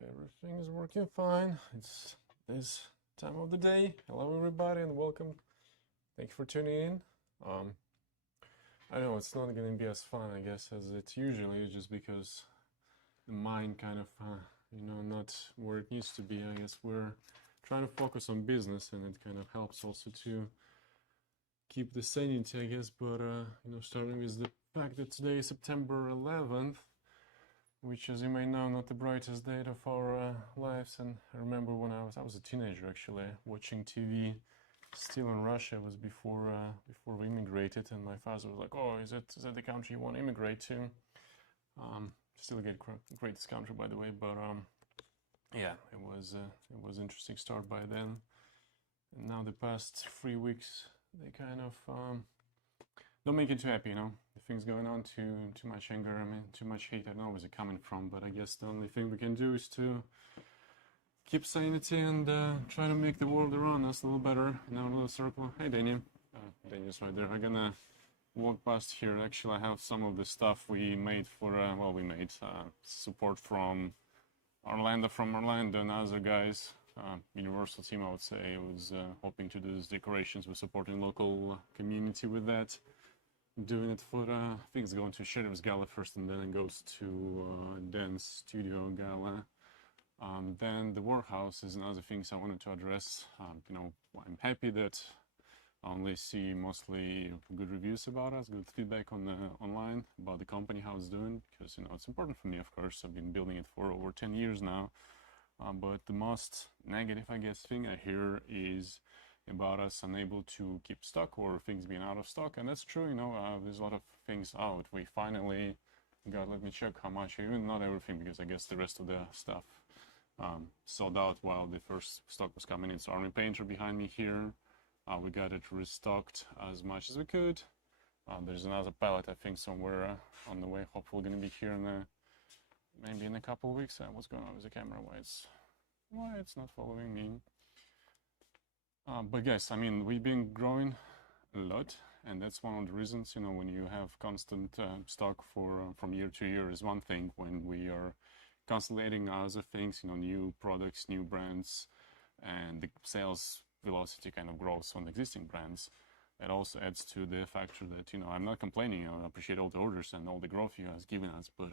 If everything is working fine, it's this time of the day. Hello everybody and welcome. Thank you for tuning in. I know it's not gonna be as fun, I guess, as it usually is, just because the mind kind of, not where it needs to be. I guess we're trying to focus on business, and it kind of helps also to keep the sanity, I guess. But starting with the fact that today is September 11th, which, as you may know, not the brightest date of our lives. And I remember when I was a teenager, actually, watching TV still in Russia. It was before we immigrated, and my father was like, "Oh, is that the country you want to immigrate to?" Still a greatest country, by the way. But yeah, it was interesting start by then. And now the past 3 weeks, they kind of don't make it too happy, The things going on, too much anger, too much hate. I don't know where's it coming from, but I guess the only thing we can do is to keep sanity and try to make the world around us a little better in our little circle. Hey, Daniel. Daniel's right there. I'm gonna walk past here. Actually, I have some of the stuff we made for, we made support from Orlando and other guys. Universal team, I would say, was hoping to do these decorations. We're supporting local community with that. Doing it for, I think it's going to Sheriff's Gala first, and then it goes to Dance Studio Gala. Then the warehouse is another thing I wanted to address. I'm happy that I only see mostly good reviews about us, good feedback on online about the company, how it's doing, because it's important for me, of course. I've been building it for over 10 years now. But the most negative, I guess, thing I hear is about us unable to keep stock or things being out of stock. And that's true, there's a lot of things out. We finally got, let me check how much, even not everything, because I guess the rest of the stuff sold out while the first stock was coming in. So Army Painter behind me here, we got it restocked as much as we could. There's another pallet, I think, somewhere on the way. Hopefully gonna be here maybe in a couple of weeks. What's going on with the camera? Why it's not following me? But guys, we've been growing a lot, and that's one of the reasons, when you have constant stock from year to year is one thing. When we are constantly adding other things, new products, new brands, and the sales velocity kind of grows on existing brands, it also adds to the factor that, I'm not complaining. I appreciate all the orders and all the growth you guys given us, but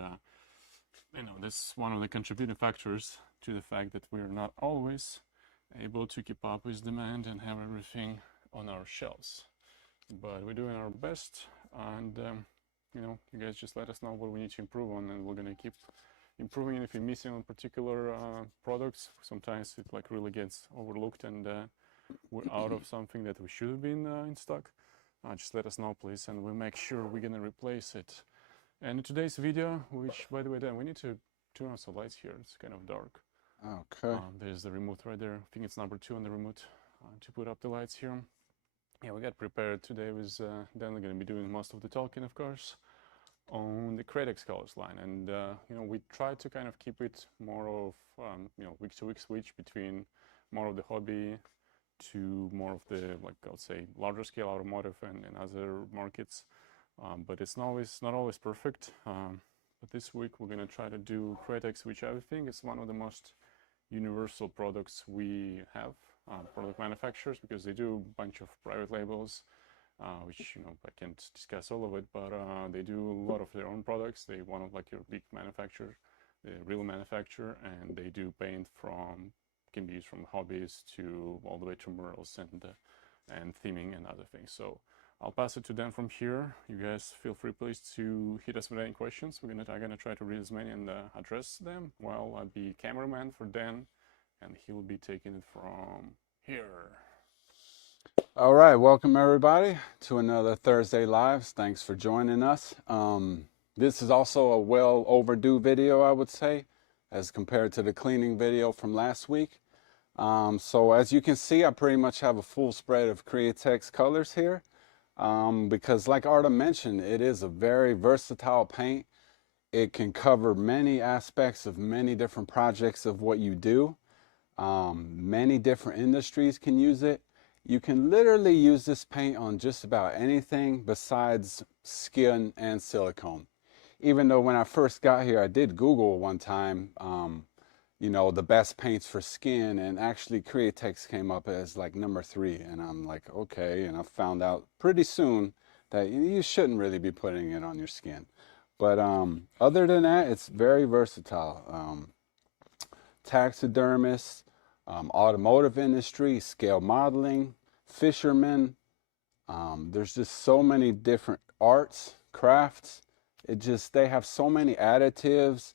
that's one of the contributing factors to the fact that we're not always able to keep up with demand and have everything on our shelves. But we're doing our best, and you guys just let us know what we need to improve on, and we're gonna keep improving. And if you're missing on particular products, sometimes it really gets overlooked, and we're out of something that we should have been in stock. Just let us know, please, and we'll make sure we're gonna replace it. And in today's video, which, by the way, Dan, we need to turn on some lights here. It's kind of dark. Okay. There's the remote right there. I think it's number 2 on the remote to put up the lights here. Yeah, we got prepared today with Dan. We're going to be doing most of the talking, of course, on the Createx colors line. And, we try to kind of keep it more of, week-to-week switch between more of the hobby to more of the, I would say, larger scale automotive and other markets. But it's not always perfect. But this week we're going to try to do Createx, which I think is one of the most universal products we have, product manufacturers, because they do a bunch of private labels, which I can't discuss all of it, but they do a lot of their own products. They one of your big manufacturer, the real manufacturer, and they do paint can be used from hobbies to all the way to murals and theming and other things. So I'll pass it to Dan from here. You guys feel free, please, to hit us with any questions. I'm gonna try to read as many and address them, while I'll be cameraman for Dan, and he'll be taking it from here. All right, welcome everybody to another Thursday Lives. Thanks for joining us. This is also a well overdue video, I would say, as compared to the cleaning video from last week. So as you can see, I pretty much have a full spread of Createx colors here. Because like Arta mentioned, it is a very versatile paint. It can cover many aspects of many different projects of what you do. Many different industries can use it. You can literally use this paint on just about anything besides skin and silicone. Even though when I first got here, I did Google one time, you know, the best paints for skin, and actually Createx came up as like number 3, and I'm like, okay, and I found out pretty soon that you shouldn't really be putting it on your skin. But other than that, it's very versatile. Taxidermists, automotive industry, scale modeling, fishermen. There's just so many different arts, crafts. They have so many additives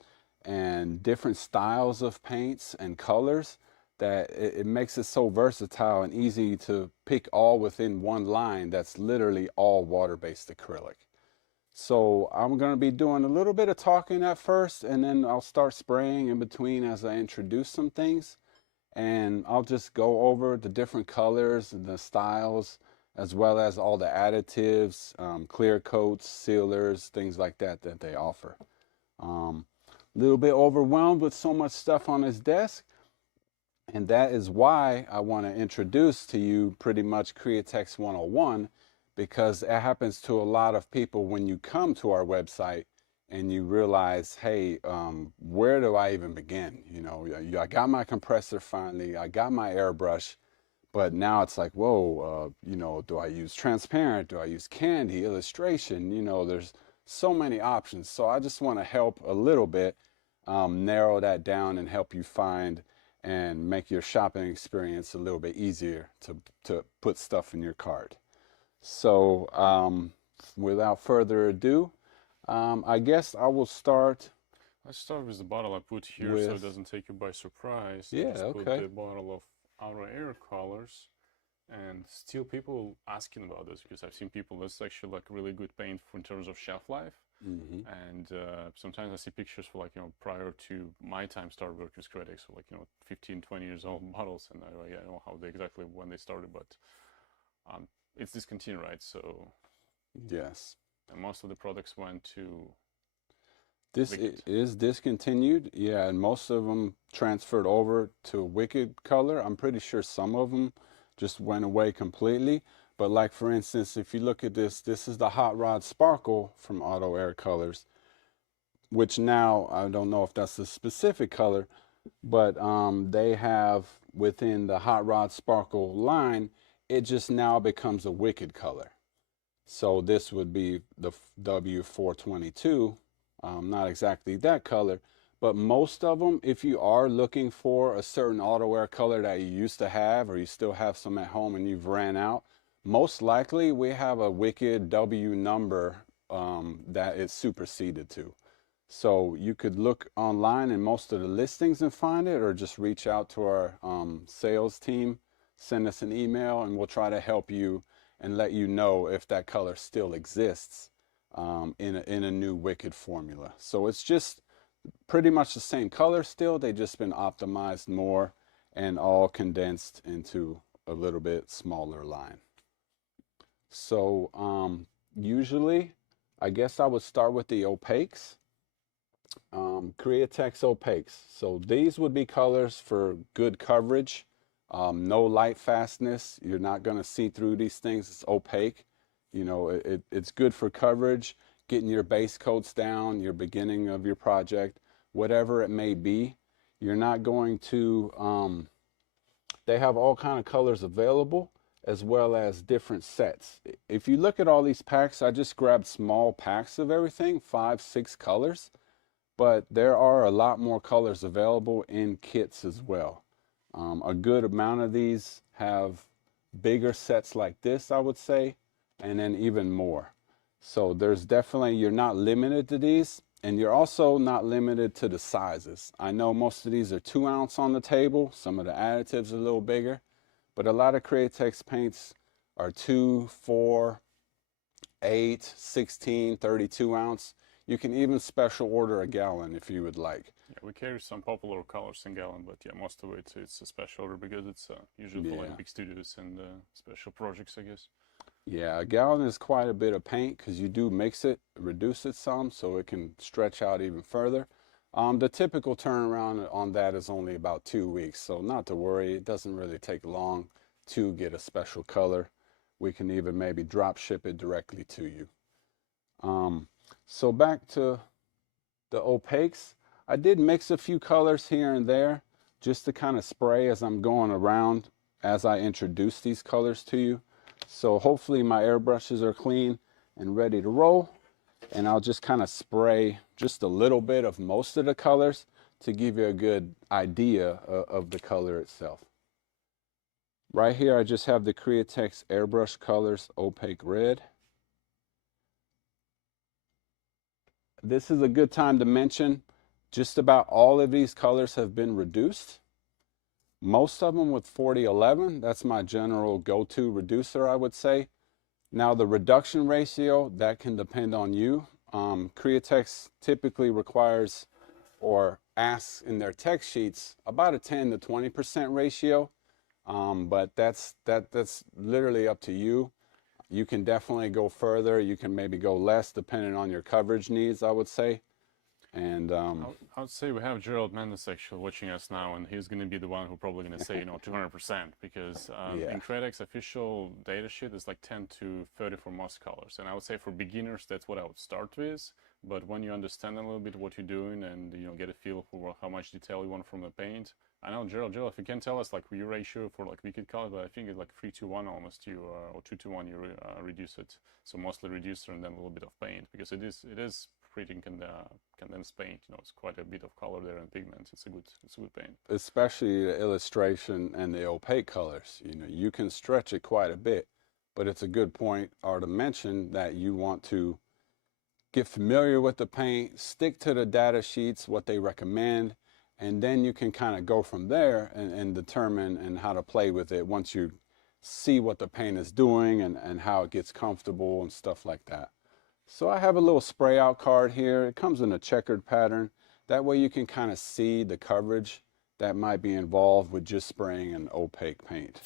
and different styles of paints and colors that it makes it so versatile and easy to pick all within one line that's literally all water-based acrylic. So I'm going to be doing a little bit of talking at first, and then I'll start spraying in between as I introduce some things. And I'll just go over the different colors and the styles, as well as all the additives, clear coats, sealers, things like that that they offer. A little bit overwhelmed with so much stuff on his desk, and that is why I want to introduce to you pretty much Createx 101, because it happens to a lot of people when you come to our website and you realize, hey, where do I even begin? You know, I got my compressor finally, I got my airbrush, but now it's like, whoa, you know, do I use transparent? Do I use candy, illustration? You know, there's so many options. So I just want to help a little bit narrow that down and help you find and make your shopping experience a little bit easier to put stuff in your cart. So without further ado, I guess I will start. Let's start with the bottle I put here so it doesn't take you by surprise. Yeah, I just put okay. the bottle of outer air colors, and still people asking about this because I've seen people, that's actually like really good paint in terms of shelf life. Mm-hmm. And sometimes I see pictures for like, you know, prior to my time started working with Createx, so like, you know, 15, 20 years old bottles, and I don't know how they exactly when they started, but it's discontinued, right? So yes, and most of the products went to this Wicked. is discontinued. Yeah, and most of them transferred over to Wicked color. I'm pretty sure some of them just went away completely. But like for instance, if you look at this, this is the Hot Rod Sparkle from Auto Air Colors, which now I don't know if that's a specific color, but they have within the Hot Rod Sparkle line, it just now becomes a Wicked color. So this would be the W422, not exactly that color, but most of them, if you are looking for a certain auto air color that you used to have or you still have some at home and you've ran out, most likely we have a Wicked W number that it's superseded to. So you could look online in most of the listings and find it, or just reach out to our sales team, send us an email, and we'll try to help you and let you know if that color still exists in a new Wicked formula. So it's just pretty much the same color still, they just been optimized more and all condensed into a little bit smaller line. So usually, I guess I would start with the opaques. Createx opaques. So these would be colors for good coverage, no light fastness. You're not going to see through these things. It's opaque. You know, it's good for coverage, getting your base coats down, your beginning of your project, whatever it may be. You're not going to, they have all kind of colors available as well as different sets. If you look at all these packs, I just grabbed small packs of everything, 5, 6 colors. But there are a lot more colors available in kits as well. A good amount of these have bigger sets like this, I would say, and then even more. So there's definitely, you're not limited to these, and you're also not limited to the sizes. I know most of these are 2 ounce on the table, some of the additives are a little bigger, but a lot of Createx paints are 2, 4, 8, 16, 32 ounce. You can even special order a gallon if you would like. Yeah, we carry some popular colors in gallon, but yeah, most of it's a special order because it's usually for like big studios and special projects, I guess. Yeah, a gallon is quite a bit of paint because you do mix it, reduce it some, so it can stretch out even further. The typical turnaround on that is only about 2 weeks, so not to worry. It doesn't really take long to get a special color. We can even maybe drop ship it directly to you. So back to the opaques. I did mix a few colors here and there just to kind of spray as I'm going around as I introduce these colors to you. So hopefully my airbrushes are clean and ready to roll. And I'll just kind of spray just a little bit of most of the colors to give you a good idea of the color itself. Right here I just have the Createx Airbrush Colors Opaque Red. This is a good time to mention just about all of these colors have been reduced. Most of them with 4011, that's my general go-to reducer, I would say. Now the reduction ratio, that can depend on you. Createx typically requires or asks in their text sheets about a 10 to 20% ratio, but that's literally up to you. You can definitely go further. You can maybe go less depending on your coverage needs, I would say. And I would say we have Gerald Mendes actually watching us now, and he's going to be the one who probably going to say 200%, because Yeah. in Createx official data sheet is like 10 to 30 for most colors, and I would say for beginners that's what I would start with. But when you understand a little bit what you're doing and get a feel for how much detail you want from the paint, I know Gerald, if you can tell us like your ratio for like wicked color, but I think it's like 3:1 almost you or 2:1 you reduce it, so mostly reducer and then a little bit of paint, because it is pretty condensed paint. It's quite a bit of color there and pigments. It's a good paint. Especially the illustration and the opaque colors. You can stretch it quite a bit, but it's a good point or to mention that you want to get familiar with the paint, stick to the data sheets, what they recommend, and then you can kind of go from there and determine and how to play with it once you see what the paint is doing and how it gets comfortable and stuff like that. So I have a little spray out card here. It comes in a checkered pattern. That way you can kind of see the coverage that might be involved with just spraying an opaque paint.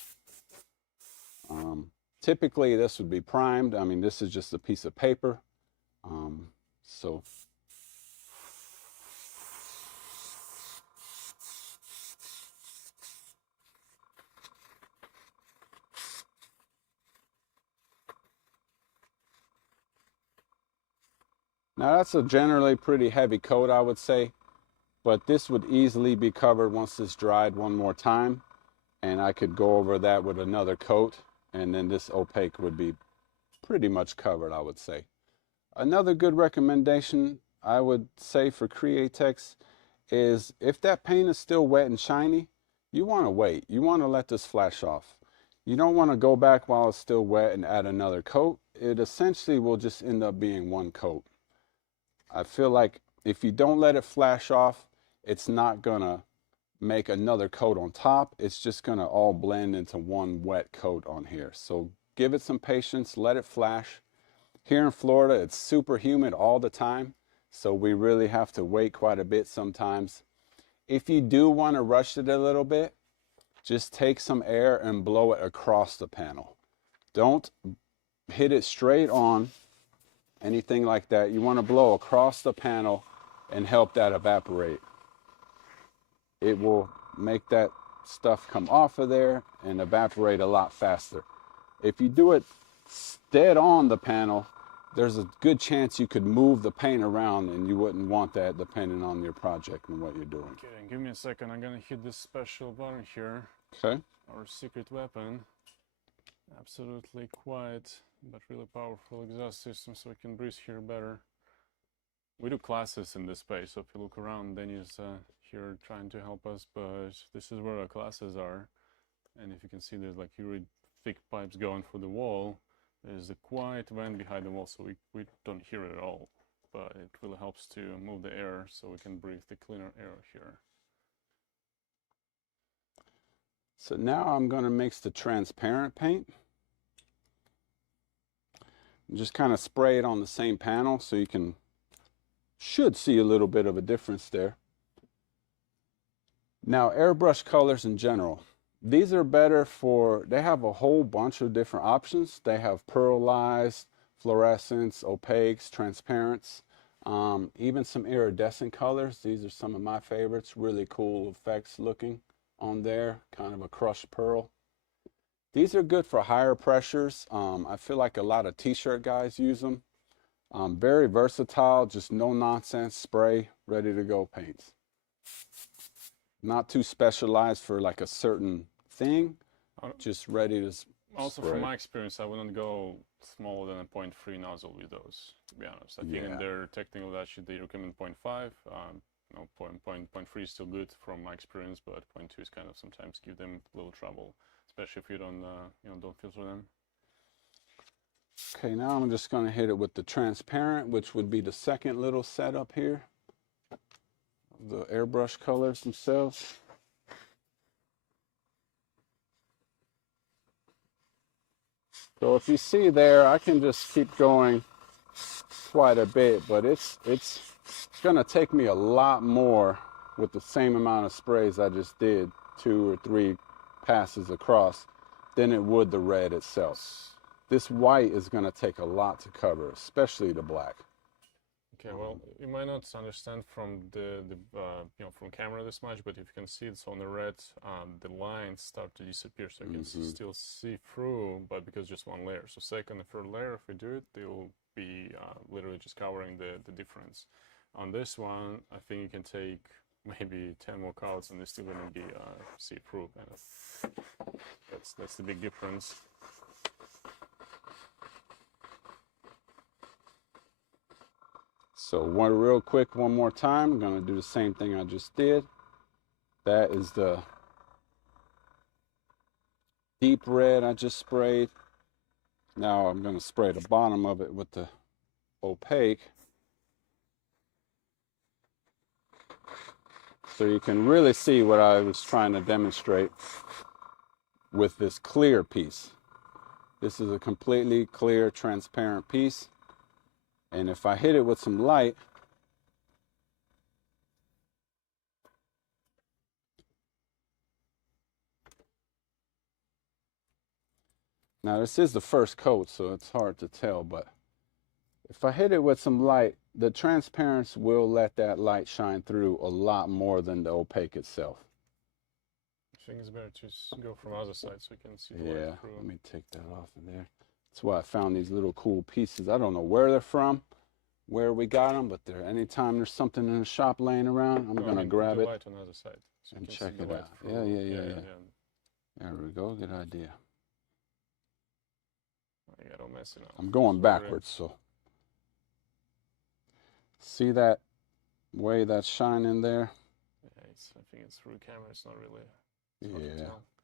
Typically this would be primed. I mean, this is just a piece of paper. So now that's a generally pretty heavy coat, I would say, but this would easily be covered once it's dried one more time, and I could go over that with another coat, and then this opaque would be pretty much covered, I would say. Another good recommendation I would say for Createx is if that paint is still wet and shiny, you want to wait. You want to let this flash off. You don't want to go back while it's still wet and add another coat. It essentially will just end up being one coat. I feel like if you don't let it flash off, it's not gonna make another coat on top. It's just gonna all blend into one wet coat on here. So give it some patience, let it flash. Here in Florida, it's super humid all the time, so we really have to wait quite a bit sometimes. If you do want to rush it a little bit, just take some air and blow it across the panel. Don't hit it straight on, anything like that. You want to blow across the panel and help that evaporate. It will make that stuff come off of there and evaporate a lot faster. If you do it dead on the panel, there's a good chance you could move the paint around, and you wouldn't want that depending on your project and what you're doing. Okay, give me a second. I'm gonna hit this special button here. Okay. Our secret weapon. Absolutely quiet but really powerful exhaust system, so we can breathe here better. We do classes in this space, so if you look around, Danny's here trying to help us, but this is where our classes are. And if you can see, there's like really thick pipes going through the wall. There's a quiet vent behind the wall, so we don't hear it at all, but it really helps to move the air so we can breathe the cleaner air here. So now I'm going to mix the transparent paint. Just kind of spray it on the same panel so you should see a little bit of a difference there. Now, airbrush colors in general. These are better they have a whole bunch of different options. They have pearlized, fluorescents, opaques, transparents, even some iridescent colors. These are some of my favorites. Really cool effects looking on there, kind of a crushed pearl. These are good for higher pressures. I feel like a lot of t-shirt guys use them. Very versatile, just no nonsense spray, ready to go paints. Not too specialized for like a certain thing, just ready to Also, spray. from my experience, I wouldn't go smaller than a 0.3 nozzle with those, to be honest. I think in their technical data they recommend 0.5. No, 0.3 is still good from my experience, but 0.2 is kind of sometimes give them a little trouble, especially if you don't, don't filter them. Okay, now I'm just going to hit it with the transparent, which would be the second little setup here. The airbrush colors themselves. So if you see there, I can just keep going quite a bit, but it's going to take me a lot more with the same amount of sprays I just did, 2 or 3 passes across, than it would the red itself. This white is going to take a lot to cover, especially the black. Okay, well, you might not understand from the from camera this much, but if you can see it's on the red, the lines start to disappear, so you can still see through, but because just one layer. So second and third layer, if we do it, they'll be literally just covering the difference. On this one, I think you can take maybe 10 more coats and they're still gonna be see-through kind of. That's the big difference. So real quick, one more time, I'm going to do the same thing I just did. That is the deep red I just sprayed. Now I'm going to spray the bottom of it with the opaque. So you can really see what I was trying to demonstrate with this clear piece. This is a completely clear, transparent piece. And if I hit it with some light, now this is the first coat, so it's hard to tell, but if I hit it with some light, the transparency will let that light shine through a lot more than the opaque itself. I think it's better to go from the other side so you can see the light through. Let me take that off of there. That's why I found these little cool pieces. I don't know where they're from, where we got them, but they're anytime there's something in the shop laying around, I'm gonna grab it light on the other side so and check it out. Yeah. There we go. Good idea. I don't mess it up. I'm going backwards, so see that way that's shining there? Yeah, I think it's through camera. It's not really.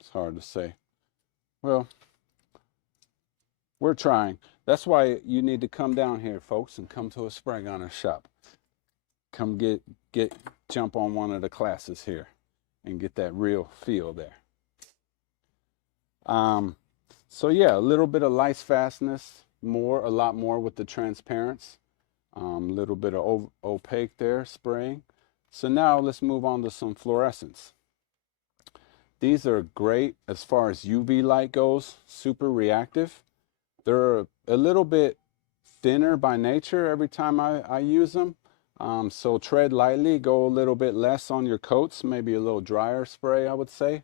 It's hard to say. Well, we're trying. That's why you need to come down here, folks, and come to a spray gunner shop. Come jump on one of the classes here and get that real feel there. So yeah, a little bit of light fastness, a lot more with the transparents. Little bit of opaque there, spraying. So now let's move on to some fluorescents. These are great as far as UV light goes, super reactive. They're a little bit thinner by nature every time I use them. So tread lightly, go a little bit less on your coats, maybe a little drier spray, I would say.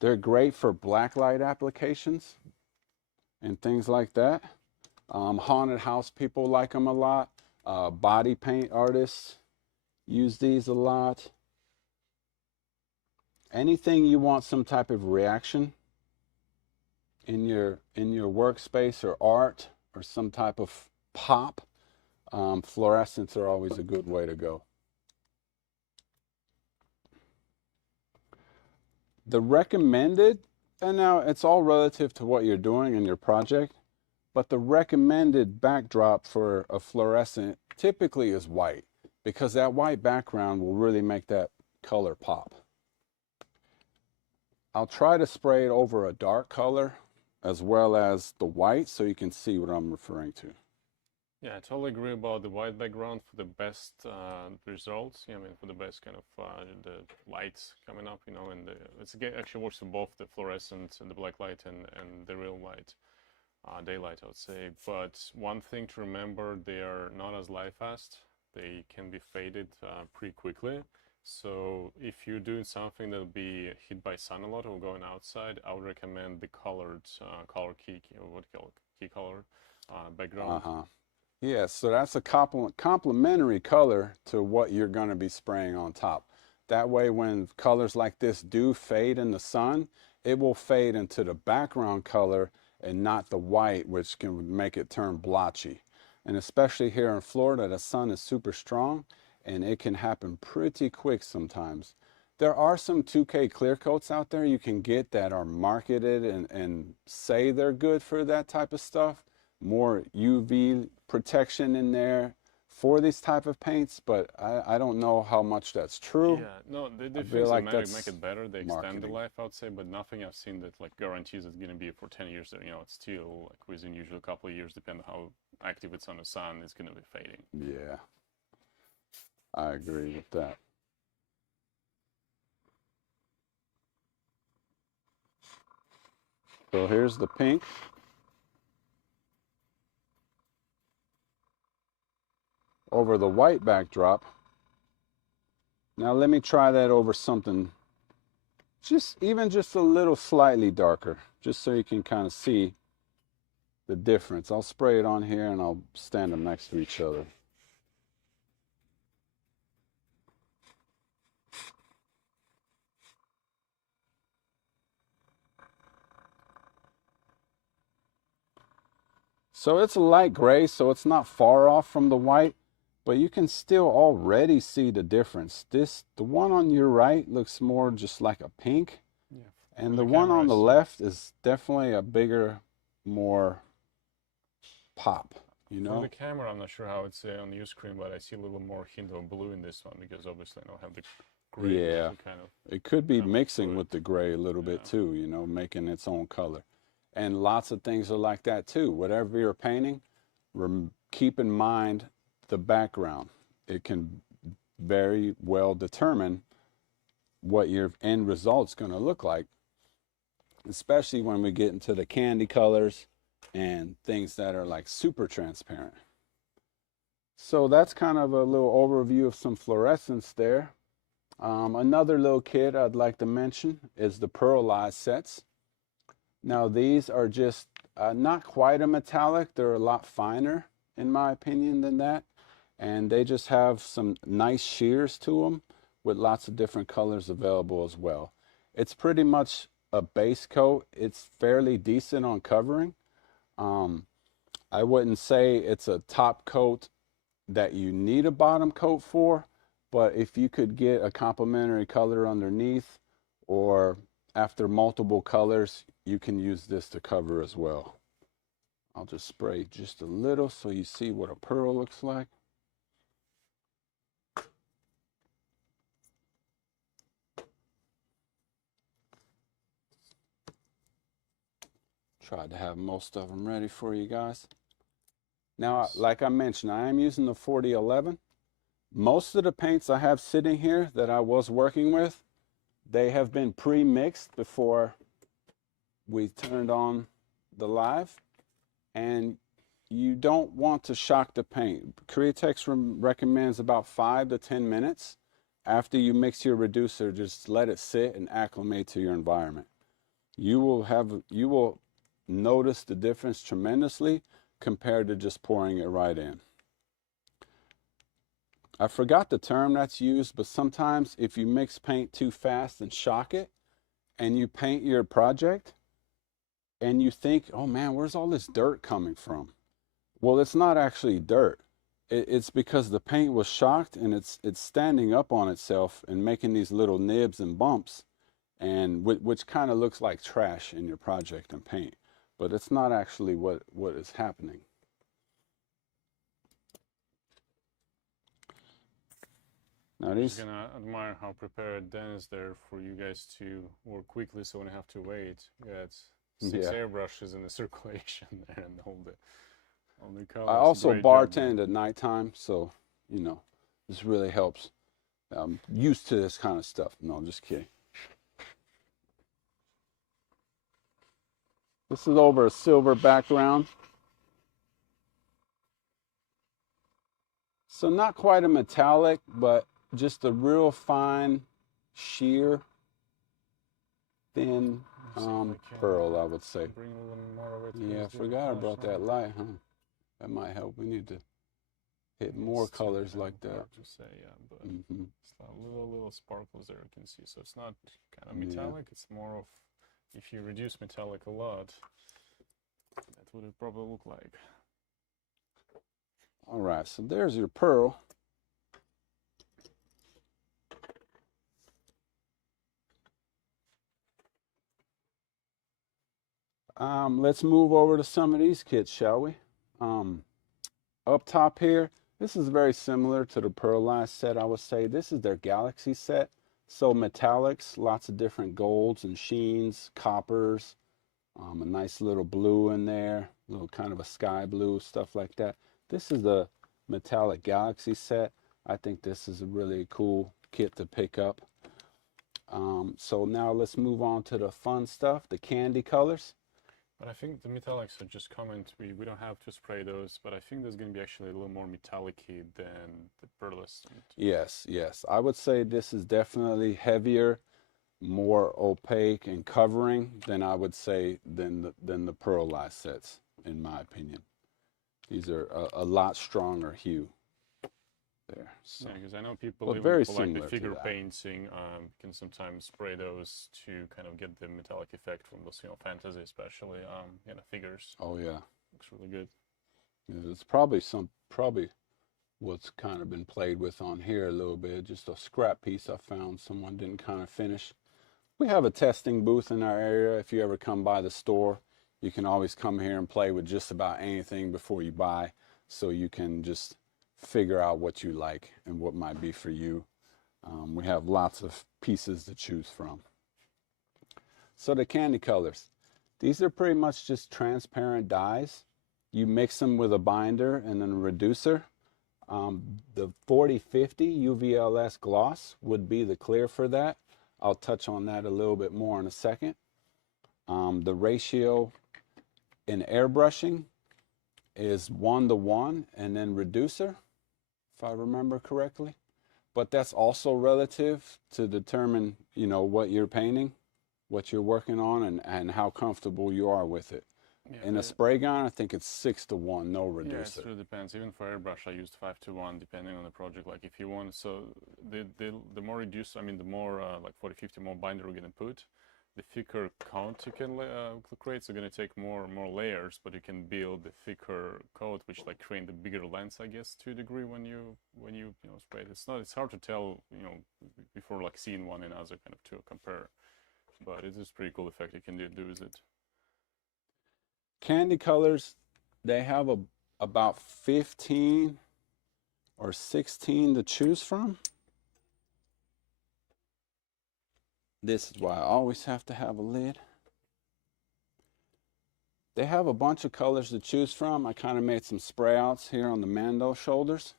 They're great for black light applications and things like that. Haunted house people like them a lot. Body paint artists use these a lot. Anything you want some type of reaction in your workspace or art or some type of pop, fluorescents are always a good way to go. The recommended, and now it's all relative to what you're doing in your project, but the recommended backdrop for a fluorescent typically is white, because that white background will really make that color pop. I'll try to spray it over a dark color as well as the white so you can see what I'm referring to. Yeah, I totally agree about the white background for the best results. Yeah, I mean, for the best kind of the lights coming up, you know, and it actually works for both the fluorescent and the black light and the real light, daylight, I would say. But one thing to remember, they are not as light fast. They can be faded pretty quickly. So if you're doing something that'll be hit by sun a lot or going outside, I would recommend the colored color key, or what do you call it, key color background. Yeah, so that's a complementary color to what you're going to be spraying on top. That way, when colors like this do fade in the sun, it will fade into the background color and not the white, which can make it turn blotchy. And especially here in Florida, the sun is super strong and it can happen pretty quick sometimes. There are some 2K clear coats out there you can get that are marketed and say they're good for that type of stuff. More UV protection in there for these type of paints, but I don't know how much that's true. Yeah, no, the I things feel that like that's make it better, they extend the marketing. life, I would say, but nothing I've seen that like guarantees it's gonna be for 10 years there. You know, it's still like within usually a couple of years, depending on how active it's on the sun, it's gonna be fading. Yeah, I agree with that. So here's the pink. Over the white backdrop. Now let me try that over something just a little slightly darker, just so you can kind of see the difference. I'll spray it on here and I'll stand them next to each other. So it's a light gray, so it's not far off from the white, but you can still already see the difference. The one on your right looks more just like a pink, Yeah. and the one on the left is definitely a bigger, more pop, you From know? the camera, I'm not sure how it's on your screen, but I see a little more hint of blue in this one because obviously I don't have the gray Yeah, to kind of it could be come through mixing it. with the gray a little bit Yeah. too, you know, making its own color. And lots of things are like that too. Whatever you're painting, keep in mind the background. It can very well determine what your end result's going to look like, especially when we get into the candy colors and things that are like super transparent. So that's kind of a little overview of some fluorescence there. Another little kit I'd like to mention is the pearlized sets. Now these are just not quite a metallic, they're a lot finer in my opinion than that, and they just have some nice shears to them with lots of different colors available as well. It's pretty much a base coat. It's fairly decent on covering. I wouldn't say it's a top coat that you need a bottom coat for, but if you could get a complementary color underneath or after multiple colors, you can use this to cover as well. I'll just spray just a little so you see what a pearl looks like. Tried to have most of them ready for you guys. Now, Nice. like I mentioned, I am using the 4011. Most of the paints I have sitting here that I was working with, they have been pre-mixed before we turned on the live, and you don't want to shock the paint. Createx recommends about 5 to 10 minutes after you mix your reducer. Just let it sit and acclimate to your environment. You will notice the difference tremendously compared to just pouring it right in. I forgot the term that's used, but sometimes if you mix paint too fast and shock it, and you paint your project, and you think, oh man, where's all this dirt coming from? Well, it's not actually dirt. It's because the paint was shocked and it's standing up on itself and making these little nibs and bumps, and which kind of looks like trash in your project and paint, but it's not actually what is happening. Now I'm just these, gonna admire how prepared Dan is there for you guys to work quickly, so when you have to wait, you got 6 yeah. airbrushes in the circulation there and all the colors. I also Great job, Dan. bartend at nighttime, so you know, this really helps. I'm used to this kind of stuff. No, I'm just kidding. This is over a silver background. So not quite a metallic, but just a real fine, sheer, thin pearl, I would say. Bring a little more of it. Yeah, I forgot about that light, huh? That might help. We need to hit more It's still colors kind like of that. hard to say, yeah, but Hmm. it's like little sparkles there you can see. So it's not kind of Yeah. metallic. It's more of, if you reduce metallic a lot, that would it probably look like. All right, so there's your pearl. Let's move over to some of these kits, shall we? Up top here, this is very similar to the Pearlized set, I would say. This is their Galaxy set. So metallics, lots of different golds and sheens, coppers, a nice little blue in there, a little kind of a sky blue, stuff like that. This is the metallic Galaxy set. I think this is a really cool kit to pick up. So now let's move on to the fun stuff, the candy colors. But I think the metallics are just comment. We don't have to spray those, but I think there's going to be actually a little more metallic-y than the pearlescent. Yes, yes. I would say this is definitely heavier, more opaque and covering than I would say than the Pearlized sets, in my opinion. These are a lot stronger hue there. So, Yeah, because I know people but even very for like the similar to figure that. painting can sometimes spray those to kind of get the metallic effect from those, fantasy especially, figures. Oh yeah. Looks really good. Yeah, it's probably what's kind of been played with on here a little bit. Just a scrap piece I found someone didn't kind of finish. We have a testing booth in our area. If you ever come by the store, you can always come here and play with just about anything before you buy, so you can just figure out what you like and what might be for you. We have lots of pieces to choose from. So the candy colors. These are pretty much just transparent dyes. You mix them with a binder and then a reducer. The 4050 UVLS gloss would be the clear for that. I'll touch on that a little bit more in a second. The ratio in airbrushing is 1:1 and then reducer, if I remember correctly. But that's also relative to determine, what you're painting, what you're working on, and how comfortable you are with it. Yeah, In a spray gun, I think it's 6:1, no reducer. Yeah, it really depends. Even for airbrush, I used 5:1, depending on the project. Like if you want, so the more reduced, I mean, the more like 40-50 more binder we're gonna put, the thicker coat you can create. So you're gonna take more layers, but you can build the thicker coat, which like create the bigger lens, I guess, to a degree when you spray it. It's hard to tell, before like seeing one another kind of to compare, but it is pretty cool effect you can do with it. Candy colors, they have about 15 or 16 to choose from. This is why I always have to have a lid. They have a bunch of colors to choose from. I kind of made some spray outs here on the Mando shoulders.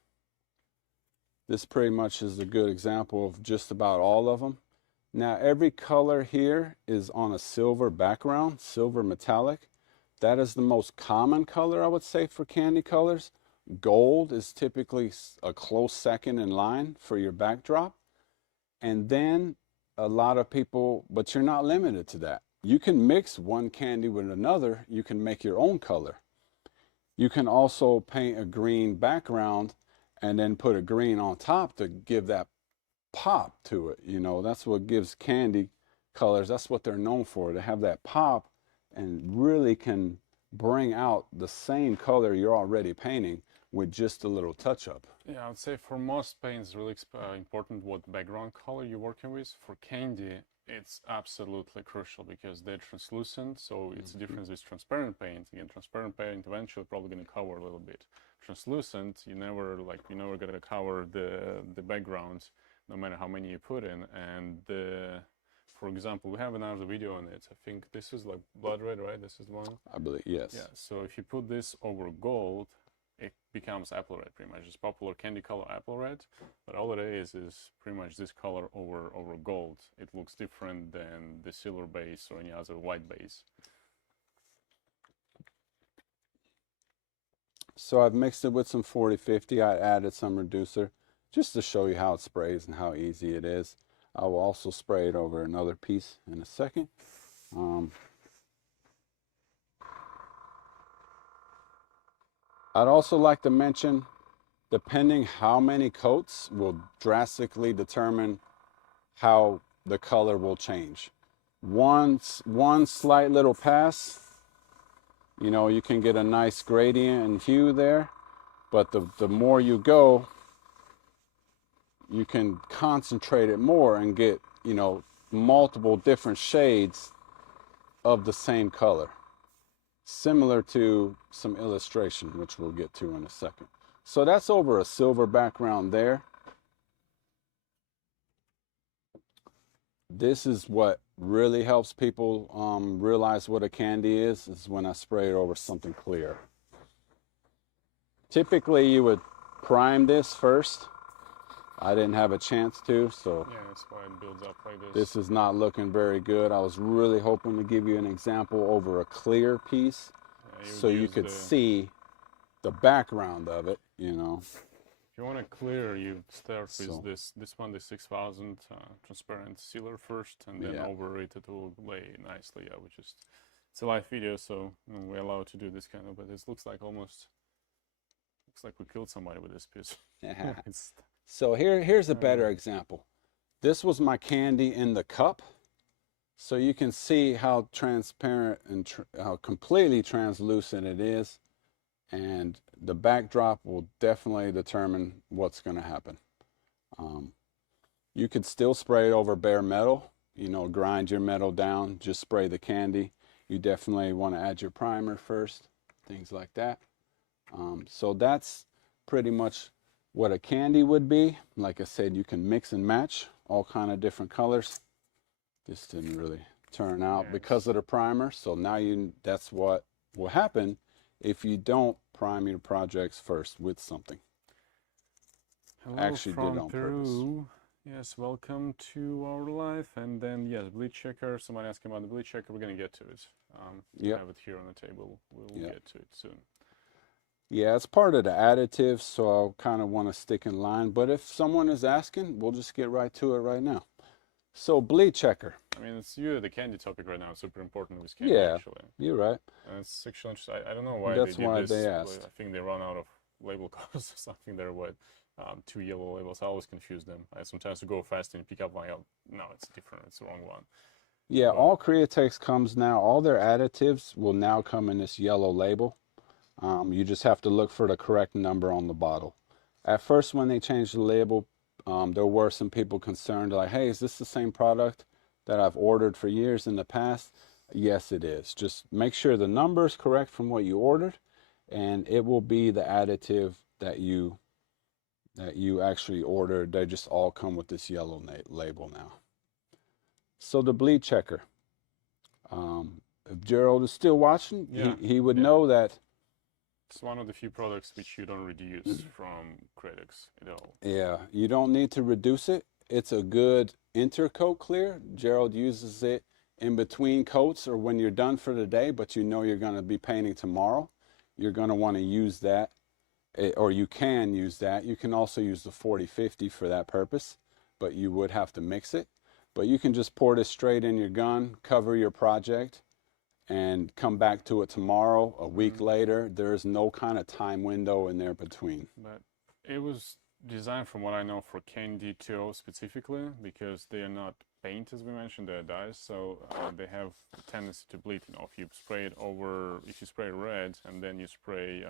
This pretty much is a good example of just about all of them. Now every color here is on a silver background, silver metallic. That is the most common color, I would say, for candy colors. Gold is typically a close second in line for your backdrop. And then a lot of people, but you're not limited to that. You can mix one candy with another. You can make your own color. You can also paint a green background and then put a green on top to give that pop to it. That's what gives candy colors. That's what they're known for, to have that pop and really can bring out the same color you're already painting with just a little touch up. Yeah, I would say for most paints, it's really important what background color you're working with. For candy, it's absolutely crucial because they're translucent, so it's a difference with transparent paint. Again, transparent paint eventually probably going to cover a little bit. Translucent, you're never going to cover the background, no matter how many you put in. And for example, we have another video on it. I think this is like blood red, right? This is the one. I believe, yes. Yeah. So if you put this over gold, it becomes apple red pretty much. It's popular candy color apple red, but all it is pretty much this color over gold. It looks different than the silver base or any other white base. So I've mixed it with some 40-50. I added some reducer just to show you how it sprays and how easy it is. I will also spray it over another piece in a second. I'd also like to mention depending how many coats will drastically determine how the color will change. One slight little pass, you know, you can get a nice gradient and hue there, but the more you go, you can concentrate it more and get, you know, multiple different shades of the same color. Similar to some illustration, which we'll get to in a second. So that's over a silver background there. This is what really helps people realize what a candy is when I spray it over something clear. Typically you would prime this first. I didn't have a chance to, so yeah, that's why it builds up like this. This is not looking very good. I was really hoping to give you an example over a clear piece, so you could see the background of it, you know. If you want to clear, you start with this one, the 6000 transparent sealer first, and then over it will lay nicely. Yeah, it's a live video, so we're allowed to do this kind of. But this looks like we killed somebody with this piece. Yeah. So here's a better example. This was my candy in the cup, so you can see how transparent and how completely translucent it is, and the backdrop will definitely determine what's going to happen. You could still spray it over bare metal, you know, grind your metal down, just spray the candy. You definitely want to add your primer first, things like that. So that's pretty much what a candy would be. Like I said, you can mix and match all kind of different colors. This didn't really turn out because of the primer. So now that's what will happen if you don't prime your projects first with something. Hello actually from did on Peru. purpose. Yes, welcome to our live. And then yes, bleed checker. Somebody asking about the bleed checker. We're gonna get to it. Have it here on the table. We'll get to it soon. Yeah, it's part of the additive, so I'll kind of want to stick in line. But if someone is asking, we'll just get right to it right now. So bleed checker. I mean, it's the candy topic right now. It's super important with candy, actually. You're right. And it's actually interesting. I don't know why That's they did why this. they asked. I think they run out of label colors or something. There were 2 yellow labels. I always confuse them. I sometimes go fast and pick up one. No, it's different. It's the wrong one. Yeah, all Createx comes now. All their additives will now come in this yellow label. You just have to look for the correct number on the bottle. At first, when they changed the label, there were some people concerned, like, hey, is this the same product that I've ordered for years in the past? Yes, it is. Just make sure the number is correct from what you ordered, and it will be the additive that you actually ordered. They just all come with this yellow label now. So the bleed checker. If Gerald is still watching, he would know that it's one of the few products which you don't reduce from Createx at all. Yeah, you don't need to reduce it. It's a good intercoat clear. Gerald uses it in between coats or when you're done for the day, but you know you're going to be painting tomorrow. You're going to want to use that, or you can use that. You can also use the 40-50 for that purpose, but you would have to mix it. But you can just pour this straight in your gun, cover your project, and come back to it tomorrow, a week later. There's no kind of time window in there between. But it was designed, from what I know, for candy too specifically, because they are not paint, as we mentioned, they're dyes, so they have a tendency to bleed. You know, if you spray it over, if you spray red and then you spray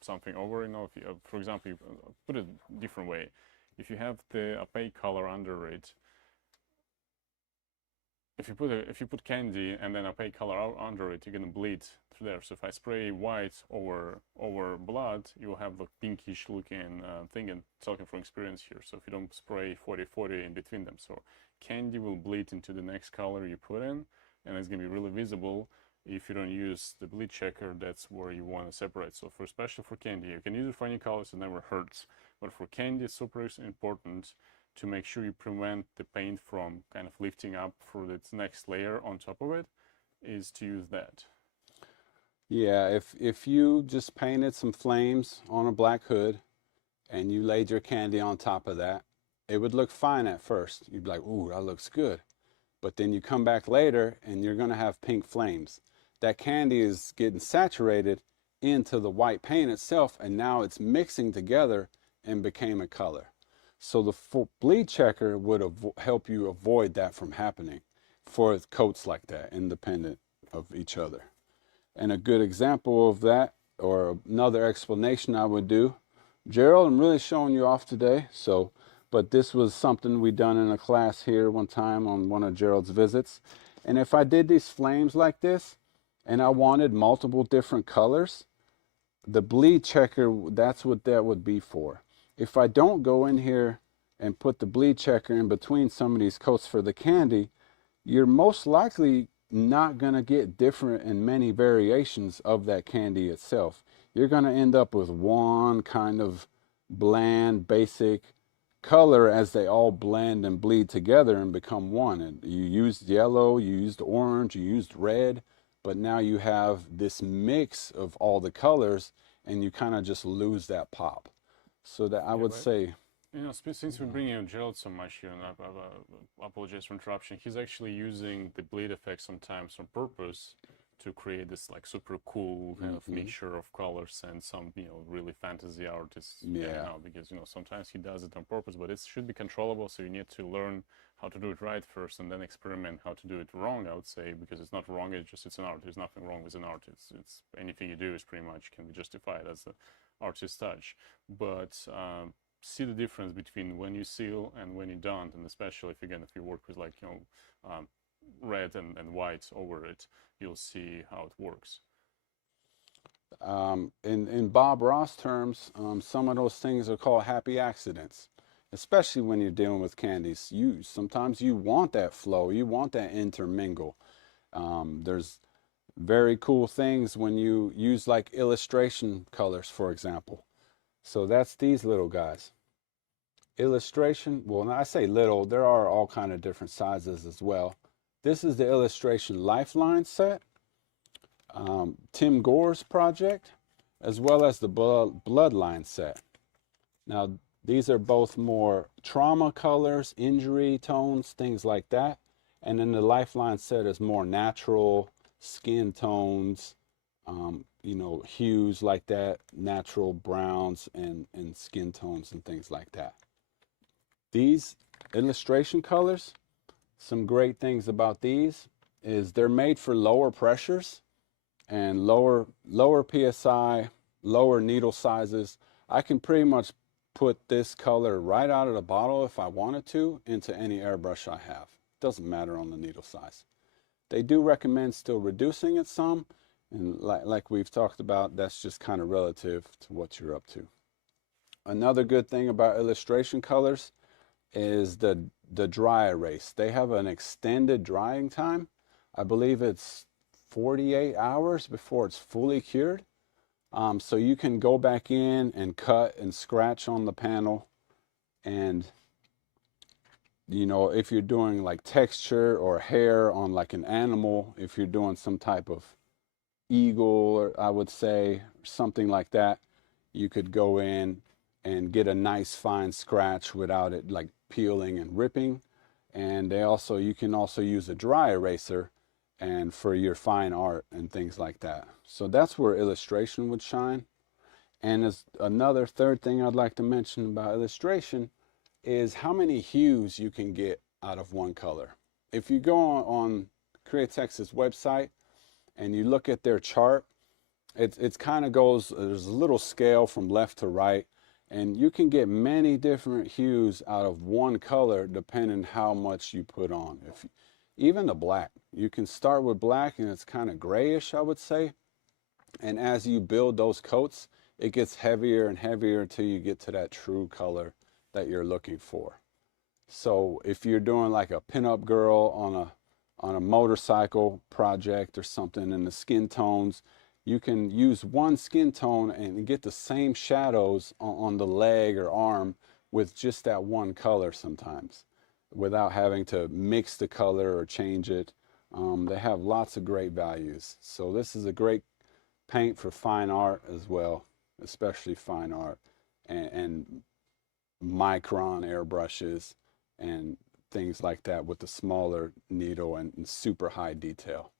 something over, you know, if you, for example, you put it a different way. If you have the opaque color under it, if you put candy and then opaque color under it, you're gonna bleed through there. So if I spray white over blood, you'll have the pinkish looking thing, and talking from experience here. So if you don't spray 40-40 in between them, so candy will bleed into the next color you put in, and it's gonna be really visible. If you don't use the bleed checker, that's where you want to separate. So especially for candy, you can use it for any colors, it never hurts. But for candy, it's super important to make sure you prevent the paint from kind of lifting up for its next layer on top of it, is to use that. Yeah, if you just painted some flames on a black hood and you laid your candy on top of that, it would look fine at first. You'd be like, ooh, that looks good. But then you come back later and you're gonna have pink flames. That candy is getting saturated into the white paint itself, and now it's mixing together and became a color. So the bleed checker would help you avoid that from happening for coats like that, independent of each other. And a good example of that, or another explanation I would do, Gerald, I'm really showing you off today. So, but this was something we done in a class here one time on one of Gerald's visits. And if I did these flames like this, and I wanted multiple different colors, the bleed checker, that's what that would be for. If I don't go in here and put the bleed checker in between some of these coats for the candy, you're most likely not going to get different and many variations of that candy itself. You're going to end up with one kind of bland, basic color as they all blend and bleed together and become one. And you used yellow, you used orange, you used red, but now you have this mix of all the colors and you kind of just lose that pop. So that I would say, you know, since we bring in Gerald so much here, and I apologize for interruption, he's actually using the bleed effect sometimes on purpose to create this like super cool kind of mixture of colors and some, you know, really fantasy artists. Because, you know, sometimes he does it on purpose, but it should be controllable. So you need to learn how to do it right first and then experiment how to do it wrong, I would say, because it's not wrong, it's an art. There's nothing wrong with an art. It's anything you do is pretty much can be justified as an artist touch. But see the difference between when you seal and when you don't, and especially if you work with like, you know, red and white over it, you'll see how it works. In Bob Ross terms, some of those things are called happy accidents, especially when you're dealing with candies. Sometimes you want that flow, you want that intermingle. There's very cool things when you use like illustration colors, for example. So that's these little guys. Illustration, well, I say little, there are all kind of different sizes as well. This is the illustration Lifeline set, Tim Gore's project, as well as the Bloodline set. Now, these are both more trauma colors, injury tones, things like that. And then the Lifeline set is more natural skin tones, you know, hues like that, natural browns and skin tones and things like that. These illustration colors, some great things about these is they're made for lower pressures and lower PSI, lower needle sizes. I can pretty much put this color right out of the bottle if I wanted to into any airbrush I have. Doesn't matter on the needle size. They do recommend still reducing it some, and like we've talked about, that's just kind of relative to what you're up to. Another good thing about illustration colors is the dry erase. They have an extended drying time. I believe it's 48 hours before it's fully cured. So you can go back in and cut and scratch on the panel, and you know, if you're doing like texture or hair on like an animal, if you're doing some type of eagle, or I would say something like that, you could go in and get a nice fine scratch without it like peeling and ripping. And you can also use a dry eraser and for your fine art and things like that. So that's where illustration would shine. And as another third thing I'd like to mention about illustration is how many hues you can get out of one color. If you go on Createx's website and you look at their chart, it's kind of goes, there's a little scale from left to right, and you can get many different hues out of one color depending how much you put on. Even the black, you can start with black and it's kind of grayish, I would say. And as you build those coats, it gets heavier and heavier until you get to that true color that you're looking for. So if you're doing like a pinup girl on a motorcycle project or something in the skin tones, you can use one skin tone and get the same shadows on the leg or arm with just that one color sometimes, without having to mix the color or change it. They have lots of great values. So this is a great paint for fine art as well, especially fine art and micron airbrushes and things like that with the smaller needle and super high detail.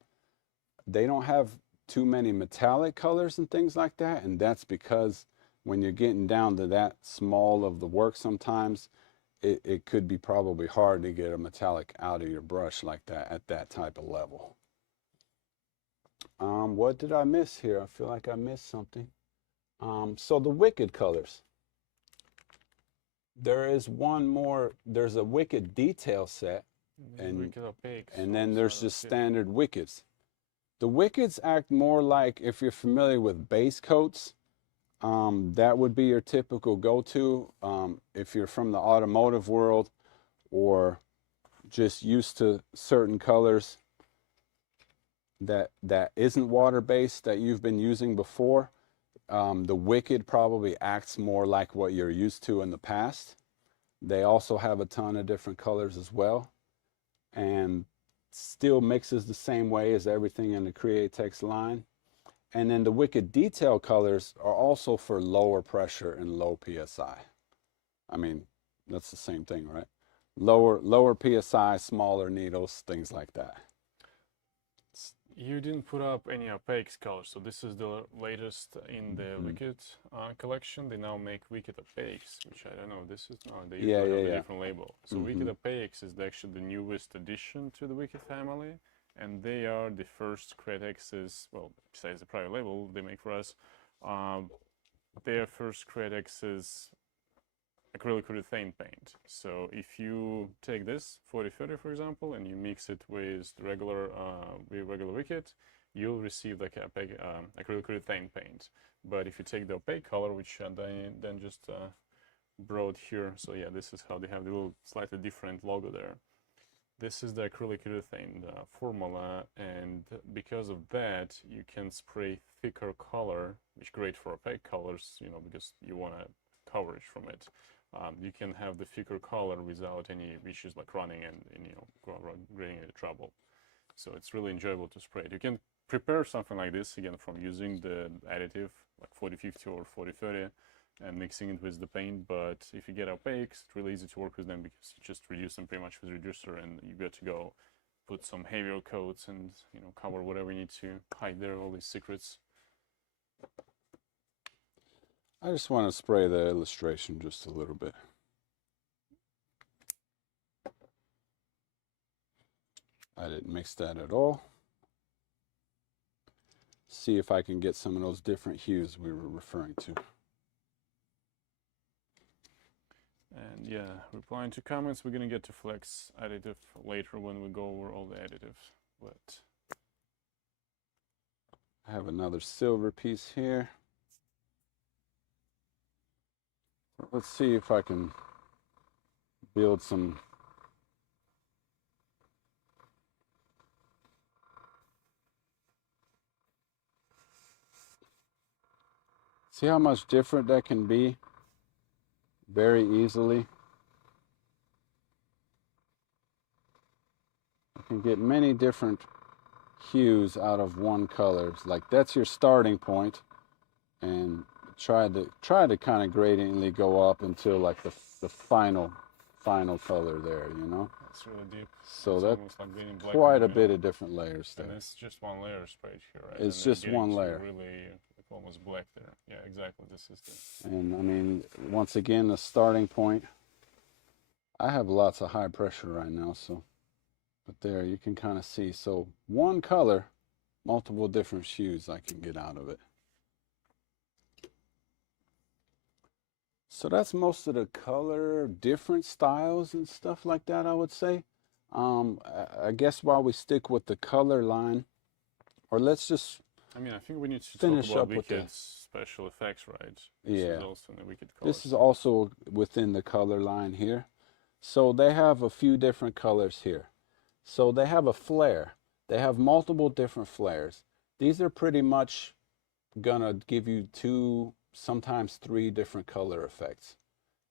They don't have too many metallic colors and things like that, and that's because when you're getting down to that small of the work, sometimes it could be probably hard to get a metallic out of your brush like that at that type of level. What did I miss here? I feel like I missed something. So the Wicked colors. There is one more, there's a Wicked detail set, and then there's just standard Wickeds. The Wickeds act more like, if you're familiar with base coats, that would be your typical go-to. If you're from the automotive world or just used to certain colors that isn't water-based that you've been using before, the Wicked probably acts more like what you're used to in the past. They also have a ton of different colors as well, and still mixes the same way as everything in the Createx line. And then the Wicked detail colors are also for lower pressure and low PSI. I mean, that's the same thing, right? Lower PSI, smaller needles, things like that. You didn't put up any opaque colors, so this is the latest in the Wicked collection. They now make Wicked Opaques, which I don't know. This is no, they usually have a different label. So Wicked Opaques is actually the newest addition to the Wicked family, and they are the first Createx's, well, besides the private label they make for us, their first Createx's acrylic urethane paint. So if you take this 4030, for example, and you mix it with the regular Wicked, you'll receive like a acrylic urethane paint. But if you take the opaque color, which then just brought here, so yeah, this is how they have the little slightly different logo there. This is the acrylic urethane formula, and because of that, you can spray thicker color, which is great for opaque colors, you know, because you want a coverage from it. You can have the thicker color without any issues like running and you know, getting into trouble. So it's really enjoyable to spray it. You can prepare something like this again from using the additive like 4050 or 4030 and mixing it with the paint. But if you get opaques, it's really easy to work with them because you just reduce them pretty much with reducer, and you get to go put some heavier coats and you know, cover whatever you need to hide there, all these secrets. I just want to spray the illustration just a little bit. I didn't mix that at all. See if I can get some of those different hues we were referring to. And yeah, replying to comments, we're gonna get to flex additive later when we go over all the additives. But I have another silver piece here. Let's see if I can build some see how much different that can be very easily. I can get many different hues out of one color. Like that's your starting point, and try to kind of gradiently go up until like the final color there, you know. it's really deep. So it's that's like quite a bit of different layers there. And it's just one layer sprayed here, right? It's just one layer. Really like almost black there. Yeah, exactly. This is the. And I mean, once again, the starting point. I have lots of high pressure right now, so. But there you can kind of see. So one color, multiple different hues I can get out of it. So that's most of the color, different styles and stuff like that, I would say. I guess while we stick with the color line, or let's just I mean, I think we need to finish talk about up with Wicked special effects, right? Yeah. This is also in the Wicked colors. This is also within the color line here. So they have a few different colors here. So they have a flare. They have multiple different flares. These are pretty much gonna give you 2, sometimes 3 different color effects.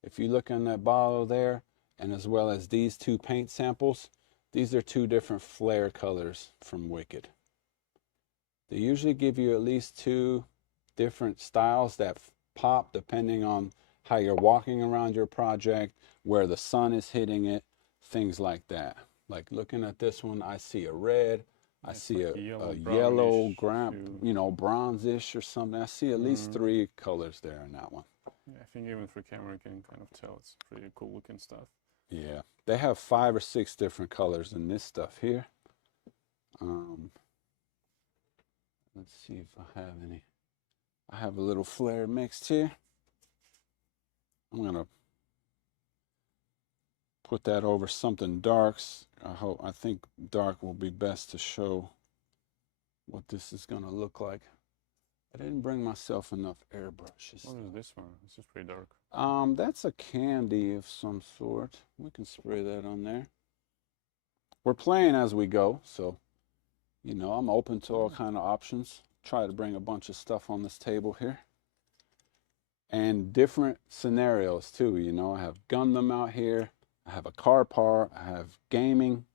If you look in that bottle there, and as well as these 2 paint samples, these are 2 different flare colors from Wicked. They usually give you at least 2 different styles that pop depending on how you're walking around your project, where the sun is hitting it, things like that. Like looking at this one, I see a red, I It's see like a yellow, yellow, brownish to, you know, bronzish or something. I see at least 3 colors there in that one. yeah, I think even for camera you can kind of tell it's pretty cool looking stuff. Yeah, they have 5 or 6 different colors in this stuff here. Let's see if I have any. I have a little flare mixed here. I'm gonna put that over something darks. I think dark will be best to show what this is gonna look like. I didn't bring myself enough airbrushes. What is this one? This is pretty dark. That's a candy of some sort. We can spray that on there. We're playing as we go, so you know I'm open to all kind of options. Try to bring a bunch of stuff on this table here. And different scenarios too, you know. I have Gundam out here. I have a car part. I have gaming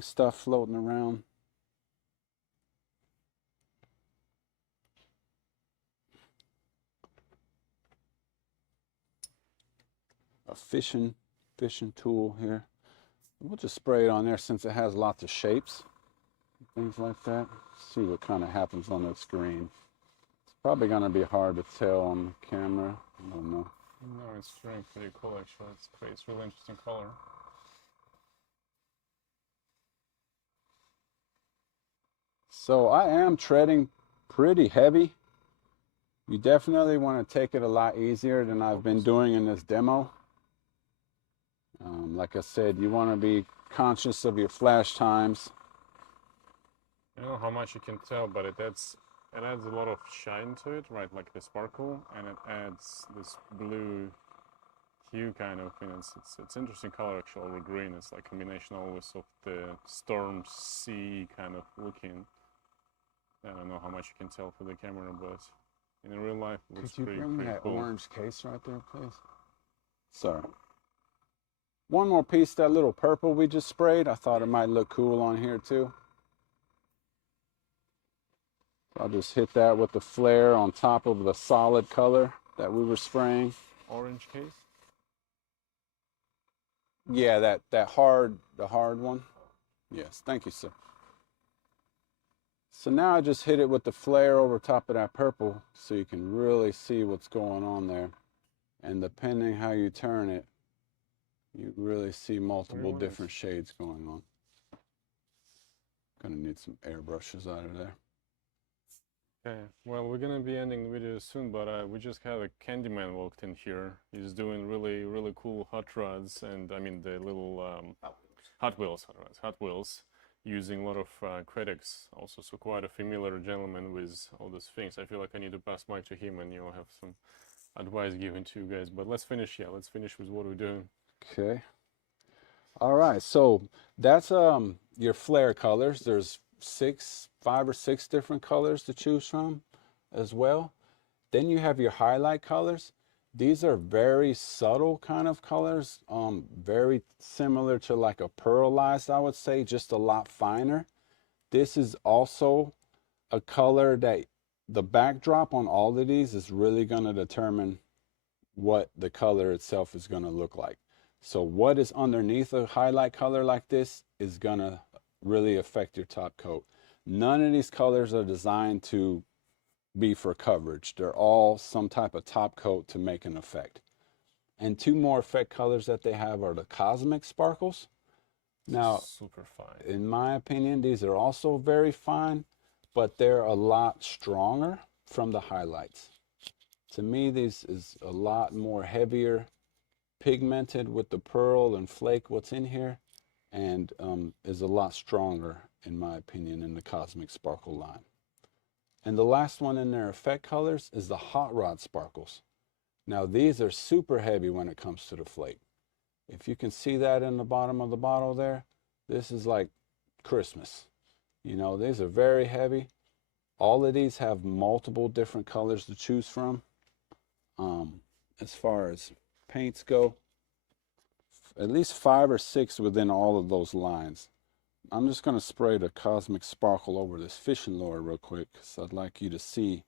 stuff floating around. A fishing tool here. We'll just spray it on there since it has lots of shapes, things like that. See what kind of happens on the screen. It's probably gonna be hard to tell on the camera. I don't know. No, it's really pretty cool actually. It's great. It's really interesting color. So I am treading pretty heavy. You definitely want to take it a lot easier than I've been doing in this demo. Like I said, you want to be conscious of your flash times. I don't know how much you can tell, but it adds a lot of shine to it, right? Like the sparkle, and it adds this blue hue kind of. It's interesting color actually over green. It's like a combination always of the storm sea kind of looking. I don't know how much you can tell through the camera, but in real life, it looks pretty Bring that cool. orange case right there, please? Sorry. One more piece, that little purple we just sprayed. I thought it might look cool on here too. I'll just hit that with the flare on top of the solid color that we were spraying. Orange case? Yeah, the hard one. Yes, thank you, sir. So now I just hit it with the flare over top of that purple so you can really see what's going on there. And depending how you turn it, you really see multiple different shades going on. Gonna need some airbrushes out of there. Okay, well, we're gonna be ending the video soon, but we just had a Candyman walked in here. He's doing really, really cool hot rods, and I mean the little Hot Wheels, using a lot of Createx also. So quite a familiar gentleman with all these things. I feel like I need to pass mic to him, and you'll have some advice given to you guys. But let's finish with what we're doing. Okay. All right, so that's your flare colors. There's 5 or 6 different colors to choose from as well. Then you have your highlight colors. These are very subtle kind of colors, very similar to like a pearlized, I would say, just a lot finer. This is also a color that the backdrop on all of these is really going to determine what the color itself is going to look like. So what is underneath a highlight color like this is going to really affect your top coat. None of these colors are designed to be for coverage. They're all some type of top coat to make an effect. And 2 more effect colors that they have are the Cosmic Sparkles. Now, super fine. In my opinion, these are also very fine, but they're a lot stronger from the highlights. To me, this is a lot more heavier, pigmented with the pearl and flake what's in here, and is a lot stronger in my opinion in the Cosmic Sparkle line. And the last one in their effect colors is the Hot Rod Sparkles. Now these are super heavy when it comes to the flake. If you can see that in the bottom of the bottle there, this is like Christmas. You know, these are very heavy. All of these have multiple different colors to choose from. As far as paints go, at least 5 or 6 within all of those lines. I'm just going to spray the Cosmic Sparkle over this fishing lure real quick, because I'd like you to see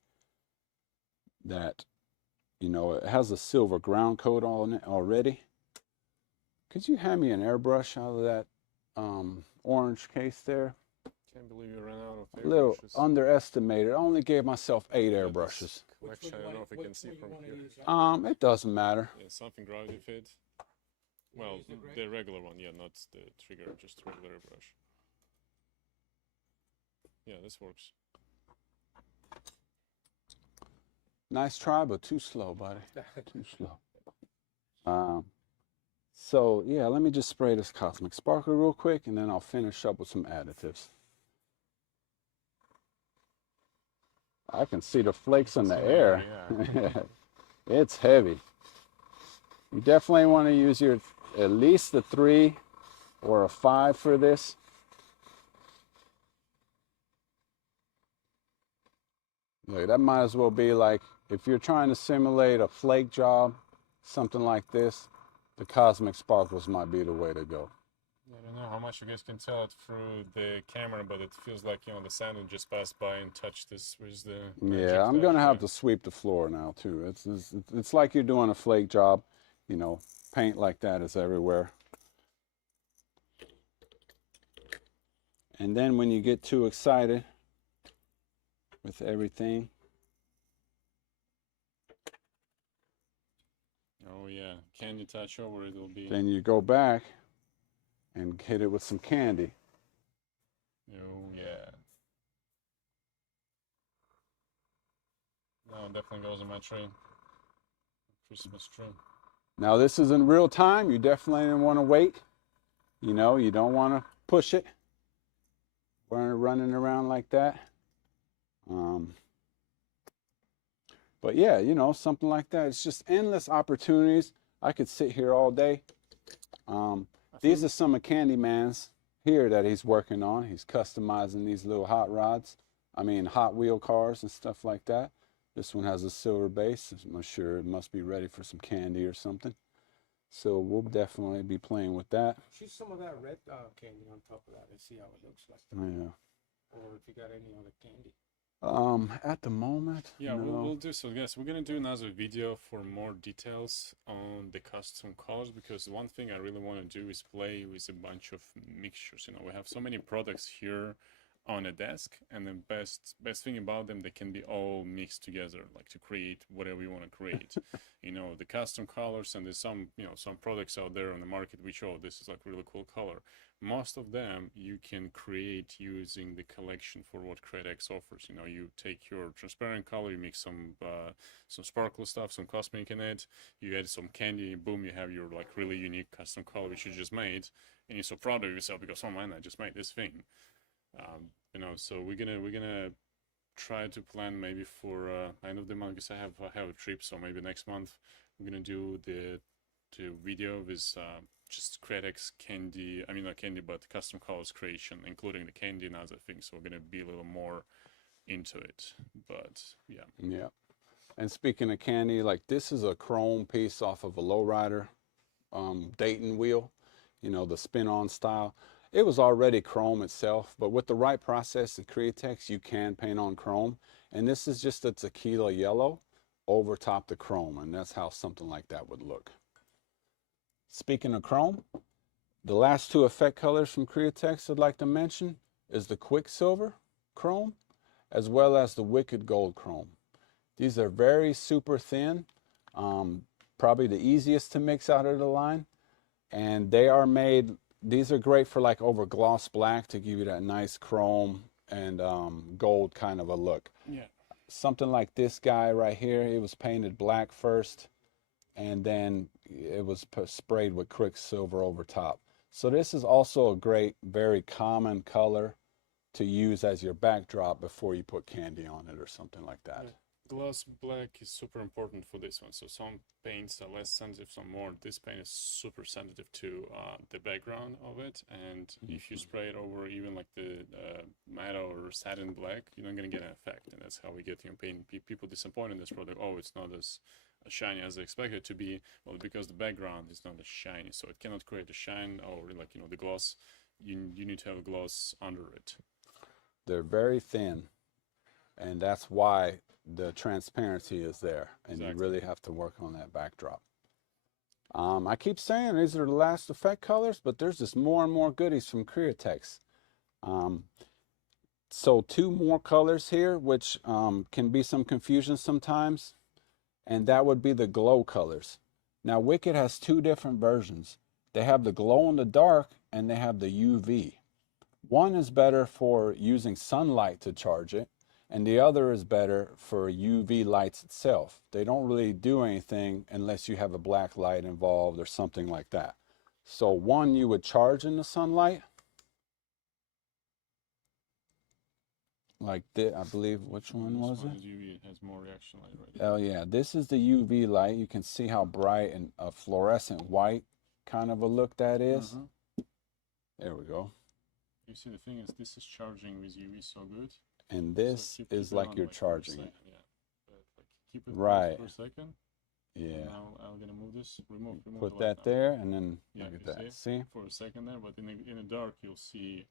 that, you know, it has a silver ground coat on it already. Could you hand me an airbrush out of that orange case there? Can't believe you ran out of A little airbrushes. underestimated. I only gave myself 8 Yeah, airbrushes. this collection, I don't know if you can see from here. It doesn't matter. Yeah, something gravity fit. Well, the regular one, yeah, not the trigger, just regular airbrush. Yeah, this works. Nice try, but too slow, buddy. Too slow. So yeah, let me just spray this Cosmic Sparkle real quick, and then I'll finish up with some additives. I can see the flakes in the air. Yeah. It's heavy. You definitely want to use your at least a 3 or a 5 for this. Look, that might as well be like if you're trying to simulate a flake job, something like this, the Cosmic Sparkles might be the way to go. I don't know how much you guys can tell it through the camera, but it feels like, you know, the sand just passed by and touched this with the Yeah, I'm gonna have to sweep the floor now too. It's like you're doing a flake job, you know, paint like that is everywhere. And then when you get too excited with everything. Oh yeah, candy touch over it will be. Then you go back and hit it with some candy. Oh yeah. No, it definitely goes in my tree. Christmas tree. Now this is in real time. You definitely want to wait. You know, you don't want to push it. Running around like that. But yeah, you know, something like that. It's just endless opportunities. I could sit here all day. These are some of Candyman's here that he's working on. He's customizing these little hot wheel cars and stuff like that. This one has a silver base. I'm sure it must be ready for some candy or something. So we'll definitely be playing with that. Shoot some of that red candy on top of that and see how it looks like. Yeah. Or if you got any other candy. At the moment, yeah, no. we'll do so. Yes, we're gonna do another video for more details on the custom colors, because one thing I really want to do is play with a bunch of mixtures. You know, we have so many products here on a desk, and the best thing about them, they can be all mixed together, like to create whatever you want to create. You know, the custom colors, and there's some, you know, some products out there on the market which, oh, this is like really cool color. Most of them you can create using the collection for what Createx offers. You know, you take your transparent color, you mix some sparkle stuff, some cosmic in it, you add some candy, boom, you have your like really unique custom color which you just made, and you're so proud of yourself because, oh man, I just made this thing. You know, so we're gonna try to plan maybe for end of the month, because I have a trip, so maybe next month we're gonna do the video with just Createx candy, I mean not candy, but custom colors creation, including the candy and other things. So we're gonna be a little more into it, but yeah. Yeah. And speaking of candy, like this is a chrome piece off of a lowrider Dayton wheel, you know, the spin-on style. It was already chrome itself, but with the right process at Createx, you can paint on chrome. And this is just a tequila yellow over top the chrome, and that's how something like that would look. Speaking of chrome, the last two effect colors from Createx I'd like to mention is the Quicksilver Chrome, as well as the Wicked Gold Chrome. These are very super thin, probably the easiest to mix out of the line, and they are made, these are great for like over gloss black to give you that nice chrome and gold kind of a look. Yeah. Something like this guy right here, it was painted black first, and then it was sprayed with Quicksilver over top. So this is also a great, very common color to use as your backdrop before you put candy on it or something like that. Yeah. Gloss black is super important for this one. So some paints are less sensitive, some more. This paint is super sensitive to the background of it, and if you spray it over even like the matte or satin black, you're not gonna get an effect, and that's how we get, you know, paint people disappointed in this product. Oh, it's not as shiny as they expect it to be. Well, because the background is not as shiny, so it cannot create a shine, or like, you know, the gloss. You need to have a gloss under it. They're very thin, and that's why the transparency is there, and Exactly. you really have to work on that backdrop. I keep saying these are the last effect colors, but there's just more and more goodies from Createx. So two more colors here, which can be some confusion sometimes, and that would be the glow colors. Now Wicked has two different versions. They have the glow in the dark and they have the UV. One is better for using sunlight to charge it, and the other is better for UV lights itself. They don't really do anything unless you have a black light involved or something like that. So one you would charge in the sunlight, like this, I believe, which one was it? UV, it has more reaction light, right? Oh yeah, this is the UV light. You can see how bright and a fluorescent white kind of a look that is. There we go. You see, the thing is, this is charging with UV so good. And this So is like you're charging it. Yeah. But, like, keep it right for a second. Yeah. Now I'm gonna move this. Remove Put the light that now. there, and then Yeah, look at you that. See? For a second there, but in the dark you'll see.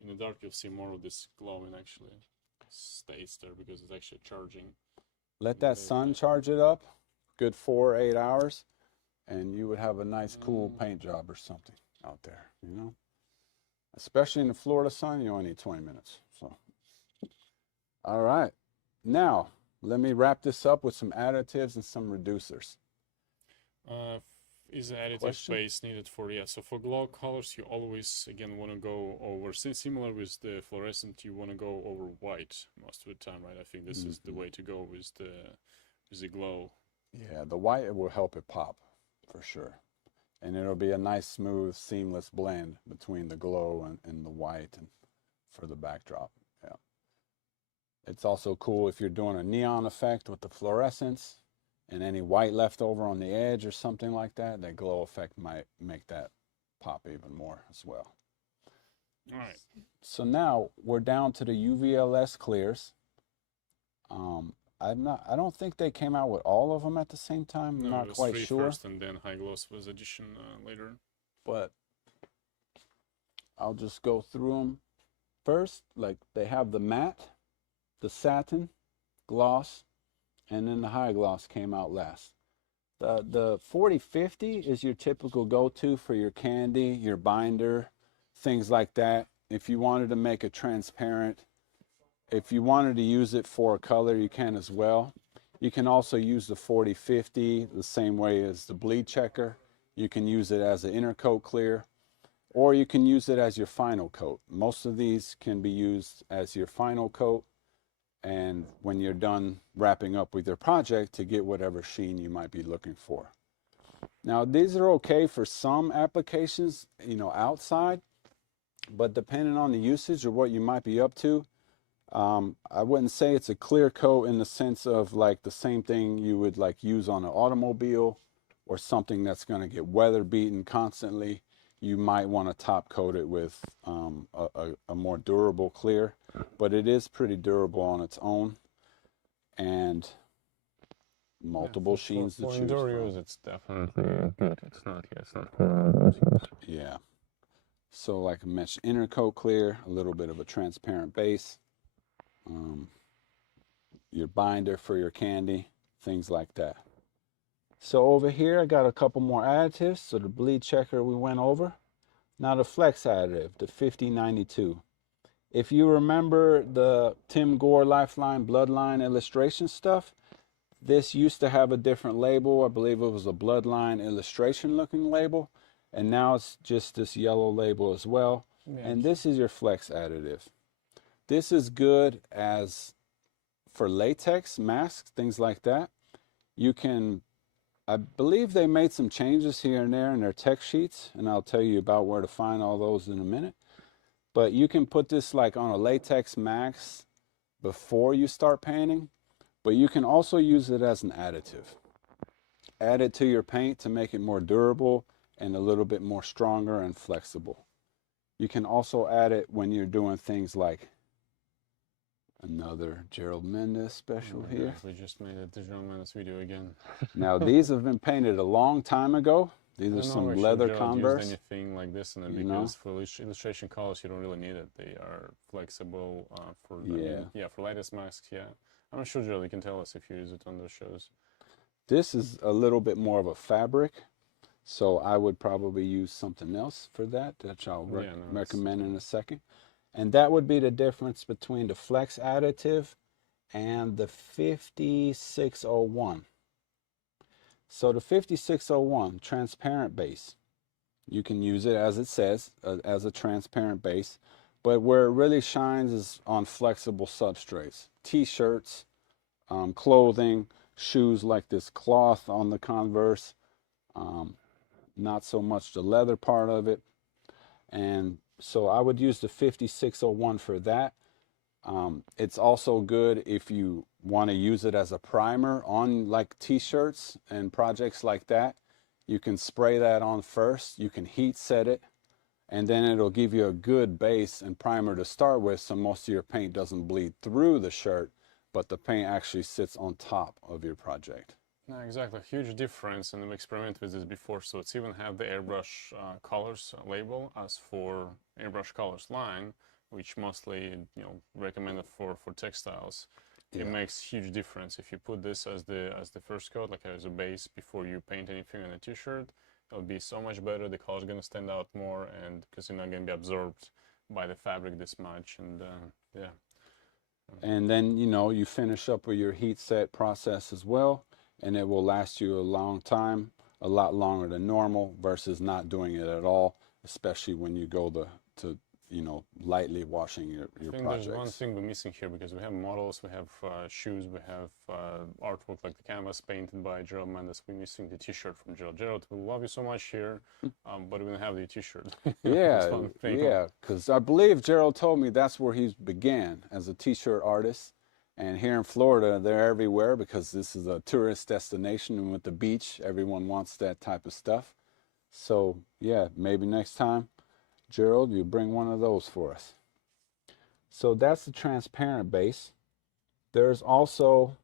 In the dark you'll see more of this glowing actually stays there because it's actually charging. Let that sun charge it up, good 4 or 8 hours, and you would have a nice cool paint job or something out there, you know? Especially in the Florida sun, you only need 20 minutes. So, all right. Now, let me wrap this up with some additives and some reducers. Is an additive Question? base needed for, yeah, so for glow colors you always again want to go over, similar with the fluorescent, you want to go over white most of the time, right? I think this is the way to go with the glow. Yeah, the white will help it pop for sure. And it'll be a nice, smooth, seamless blend between the glow and the white and for the backdrop. Yeah. It's also cool if you're doing a neon effect with the fluorescence and any white left over on the edge or something like that, that glow effect might make that pop even more as well. All right. So now we're down to the UVLS clears. I don't think they came out with all of them at the same time. I'm No, not it was quite three sure. first and then high gloss was addition later. But I'll just go through them first. Like they have the matte, the satin, gloss, and then the high gloss came out last. The 4050 is your typical go-to for your candy, your binder, things like that. If you wanted to make it transparent, if you wanted to use it for a color, you can as well. You can also use the 4050 the same way as the bleed checker. You can use it as an inner coat clear, or you can use it as your final coat. Most of these can be used as your final coat, and when you're done wrapping up with your project to get whatever sheen you might be looking for. Now these are okay for some applications, you know, outside, but depending on the usage or what you might be up to, I wouldn't say it's a clear coat in the sense of like the same thing you would like use on an automobile or something that's going to get weather beaten constantly. You might want to top coat it with a more durable clear, but it is pretty durable on its own, and multiple sheens to choose from. It's definitely good. It's not Yeah. So like I mentioned, inner coat clear, a little bit of a transparent base, your binder for your candy, things like that. So over here, I got a couple more additives. So the bleed checker we went over. Now the flex additive, the 5092. If you remember the Tim Gore Lifeline Bloodline illustration stuff, this used to have a different label. I believe it was a Bloodline illustration looking label. And now it's just this yellow label as well. Yes. And this is your flex additive. This is good as for latex masks, things like that. You can, I believe they made some changes here and there in their tech sheets, and I'll tell you about where to find all those in a minute. But you can put this like on a latex mask before you start painting, but you can also use it as an additive. Add it to your paint to make it more durable and a little bit more stronger and flexible. You can also add it when you're doing things like another Gerald Mendez special here. We just made a Gerald Mendez video again. Now these have been painted a long time ago. These are some leather Converse. Used anything like this, and then because for illustration colors you don't really need it. They are flexible for for latest masks. Yeah, I'm not sure, Gerald. You can tell us if you use it on those shows. This is a little bit more of a fabric, so I would probably use something else for that I'll recommend in a second. And that would be the difference between the Flex additive and the 5601. So the 5601, transparent base, you can use it as it says, as a transparent base, but where it really shines is on flexible substrates. T-shirts, clothing, shoes like this cloth on the Converse, not so much the leather part of it. And so I would use the 5601 for that. It's also good if you want to use it as a primer on like t-shirts and projects like that. You can spray that on first, you can heat set it, and then it'll give you a good base and primer to start with, so most of your paint doesn't bleed through the shirt, but the paint actually sits on top of your project. No, exactly. Huge difference, and we experimented with this before. So it's even have the airbrush colors label as for airbrush colors line, which mostly recommended for textiles. Yeah. It makes huge difference if you put this as the first coat, like as a base before you paint anything on a t-shirt. It'll be so much better. The color's gonna stand out more, and because you're not gonna be absorbed by the fabric this much. And yeah. And then you finish up with your heat set process as well, and it will last you a long time, a lot longer than normal versus not doing it at all, especially when you go to lightly washing your projects. I think there's one thing we're missing here, because we have models, we have shoes, we have artwork like the canvas painted by Gerald Mendes. We're missing the t-shirt from Gerald. Gerald, we love you so much here, but we don't have the t-shirt. Yeah, because I believe Gerald told me that's where he began, as a t-shirt artist. And here in Florida, they're everywhere because this is a tourist destination, and with the beach, everyone wants that type of stuff. So yeah, maybe next time, Gerald, you bring one of those for us. So that's the transparent base. There's also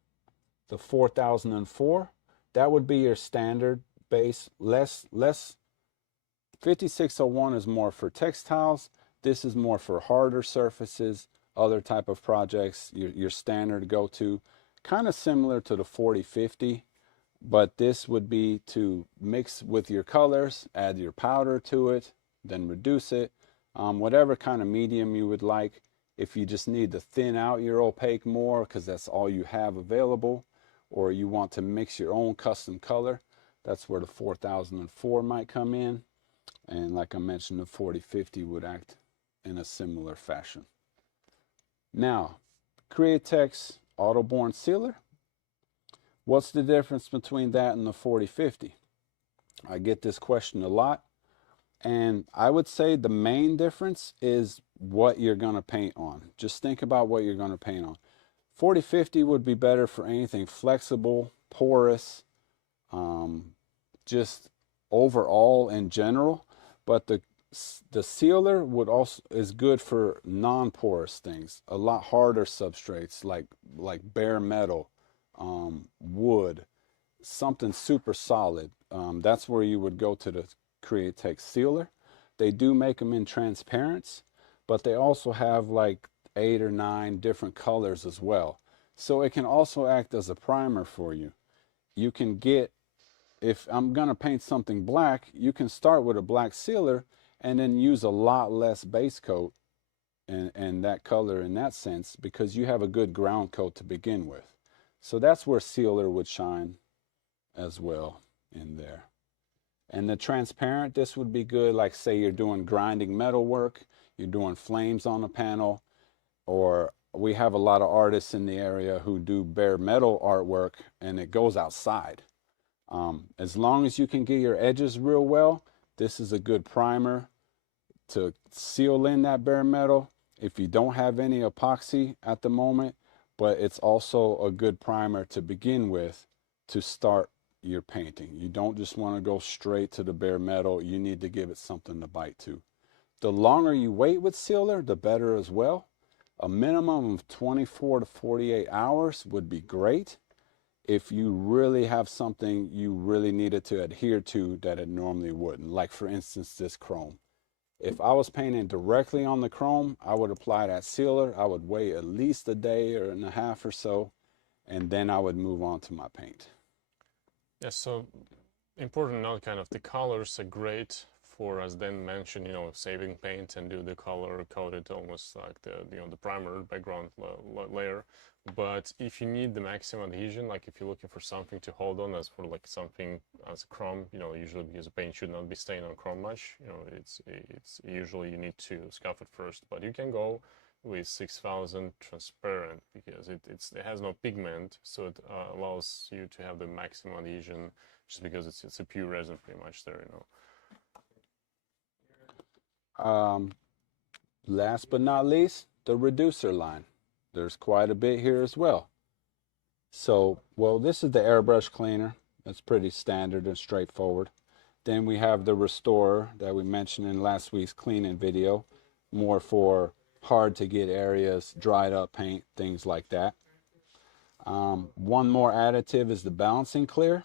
the 4004. That would be your standard base. Less 5601 is more for textiles. This is more for harder surfaces, other type of projects, your standard go-to. Kind of similar to the 4050, but this would be to mix with your colors, add your powder to it, then reduce it, whatever kind of medium you would like. If you just need to thin out your opaque more because that's all you have available, or you want to mix your own custom color, that's where the 4004 might come in. And like I mentioned, the 4050 would act in a similar fashion. Now, Createx Autoborne Sealer. What's the difference between that and the 4050? I get this question a lot. And I would say the main difference is what you're going to paint on. Just think about what you're going to paint on. 4050 would be better for anything flexible, porous, just overall in general. But the sealer would also is good for non-porous things, a lot harder substrates like bare metal, wood, something super solid. That's where you would go to the Createx sealer. They do make them in transparents, but they also have like 8 or 9 different colors as well. So it can also act as a primer for you. You can get, if I'm gonna paint something black, you can start with a black sealer and then use a lot less base coat and that color in that sense, because you have a good ground coat to begin with. So that's where sealer would shine as well in there. And the transparent, this would be good, like say you're doing grinding metal work, you're doing flames on a panel, or we have a lot of artists in the area who do bare metal artwork and it goes outside. As long as you can get your edges real well, this is a good primer to seal in that bare metal if you don't have any epoxy at the moment, but it's also a good primer to begin with to start your painting. You don't just want to go straight to the bare metal. You need to give it something to bite to. The longer you wait with sealer, the better as well. A minimum of 24 to 48 hours would be great if you really have something you really needed to adhere to that it normally wouldn't. Like for instance, this chrome. If I was painting directly on the chrome, I would apply that sealer. I would wait at least a day or and a half or so, and then I would move on to my paint. Yeah, so important note, kind of the colors are great for, as Dan mentioned, saving paint and do the color coded almost like the primer background layer. But if you need the maximum adhesion, like if you're looking for something to hold on, as for like something as chrome, usually because the paint should not be staying on chrome much, it's usually you need to scuff it first. But you can go with 6000 transparent because it has no pigment, so it allows you to have the maximum adhesion just because it's a pure resin pretty much there, Last but not least, the reducer line. There's quite a bit here as well. So, well, this is the airbrush cleaner. It's pretty standard and straightforward. Then we have the restorer that we mentioned in last week's cleaning video, more for hard to get areas, dried up paint, things like that. One more additive is the balancing clear.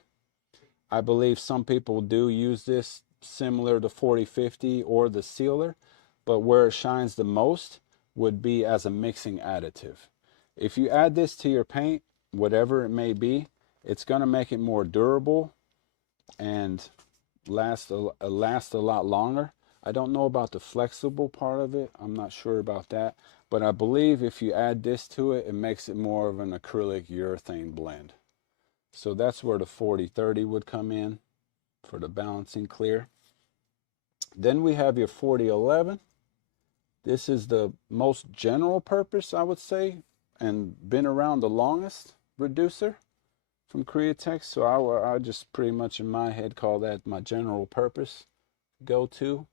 I believe some people do use this similar to 4050 or the sealer, but where it shines the most would be as a mixing additive. If you add this to your paint, whatever it may be, it's going to make it more durable and last a lot longer. I don't know about the flexible part of it. I'm not sure about that. But I believe if you add this to it, it makes it more of an acrylic urethane blend. So that's where the 4030 would come in for the balancing clear. Then we have your 4011. This is the most general purpose, I would say, and been around the longest reducer from Createx. So I just pretty much in my head call that my general purpose go-to.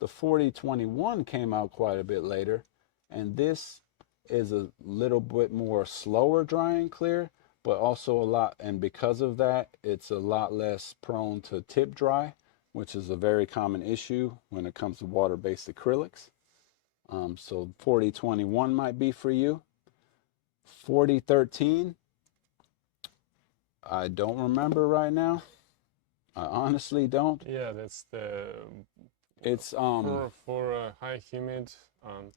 The 4021 came out quite a bit later, and this is a little bit more slower drying clear, but also a lot, and because of that, it's a lot less prone to tip dry, which is a very common issue when it comes to water-based acrylics. So 4021 might be for you. 4013, I don't remember right now. I honestly don't. Yeah, that's It's for high humid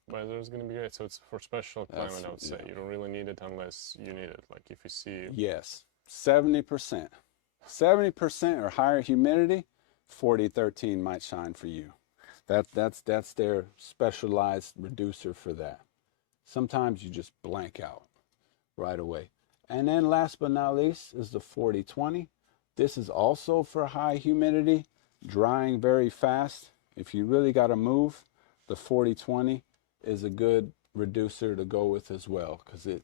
weather is gonna be great. So it's for special climate, I would say. Yeah. You don't really need it unless you need it. Like if you see. Yes, 70%. 70% or higher humidity, 4013 might shine for you. That's their specialized reducer for that. Sometimes you just blank out right away. And then last but not least is the 4020. This is also for high humidity, drying very fast. If you really got to move, the 4020 is a good reducer to go with as well, because it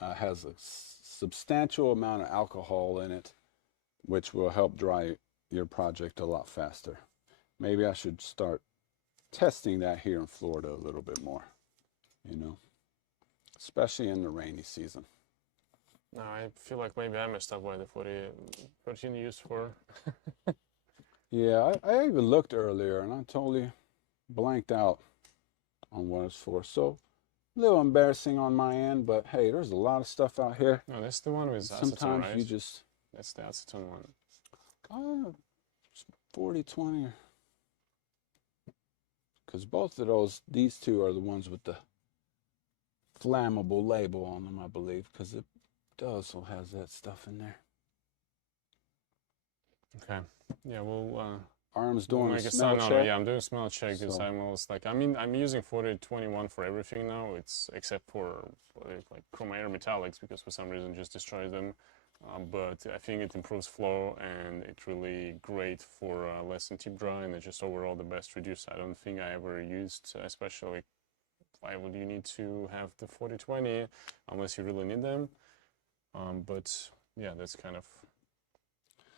has a substantial amount of alcohol in it, which will help dry your project a lot faster. Maybe I should start testing that here in Florida a little bit more, especially in the rainy season. No, I feel like maybe I messed up why the 4013 used for. Yeah, I even looked earlier and I totally blanked out on what it's for. So a little embarrassing on my end, but hey, there's a lot of stuff out here. No, that's the one with acetone, Sometimes right? you just That's the acetone one. 4020, because both of these two are the ones with the flammable label on them, I believe, because it also has that stuff in there. Okay. Yeah, we'll Arm's doing a make smell check. Yeah, I'm doing a smell check because So- I'm almost like, I mean, I'm using 4021 for everything now. It's except for like chrome air metallics because for some reason just destroys them. But I think it improves flow and it's really great for less than tip dry, and it's just overall the best reducer. I don't think I ever used, especially why would you need to have the 4020 unless you really need them. But yeah, that's kind of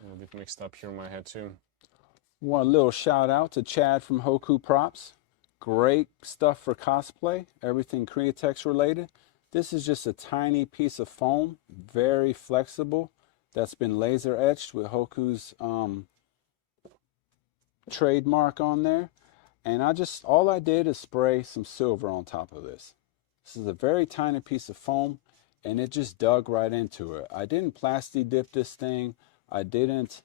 a little bit mixed up here in my head too. One little shout out to Chad from Hoku Props. Great stuff for cosplay, everything Createx related. This is just a tiny piece of foam, very flexible, that's been laser etched with Hoku's trademark on there. And all I did is spray some silver on top of this. This is a very tiny piece of foam, and it just dug right into it. I didn't plasti dip this thing. I didn't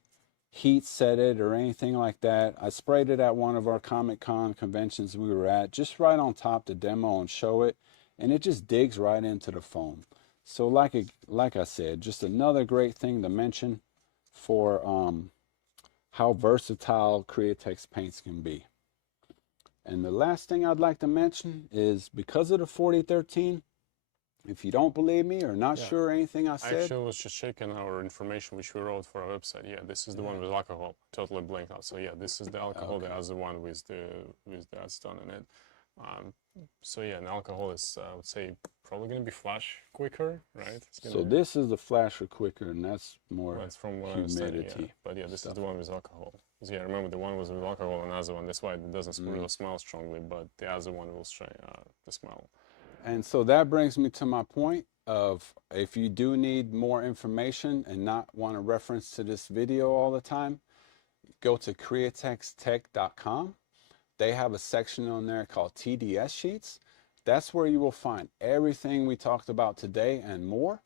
heat set it or anything like that. I sprayed it at one of our Comic-Con conventions we were at, just right on top to demo and show it, and it just digs right into the foam. So like I said, just another great thing to mention for how versatile Createx paints can be. And the last thing I'd like to mention is because of the 4013, if you don't believe me or not Yeah. sure anything I I said, actually was just checking our information which we wrote for our website. Yeah, this is the one with alcohol. Totally blanked out. So yeah, this is the alcohol. Okay. The other one with the acetone in it. So yeah, and alcohol is I would say probably gonna be flash quicker, right? It's so gonna, this is the flasher quicker, and that's more that's from what I understand. Yeah, humidity. but yeah, this is stuff. the one with alcohol. 'Cause yeah, remember the one was with alcohol and the other one. That's why it doesn't really smell strongly, but the other one will try the smell. And so that brings me to my point of if you do need more information and not want to reference to this video all the time, go to creatextech.com. They have a section on there called TDS sheets. That's where you will find everything we talked about today and more.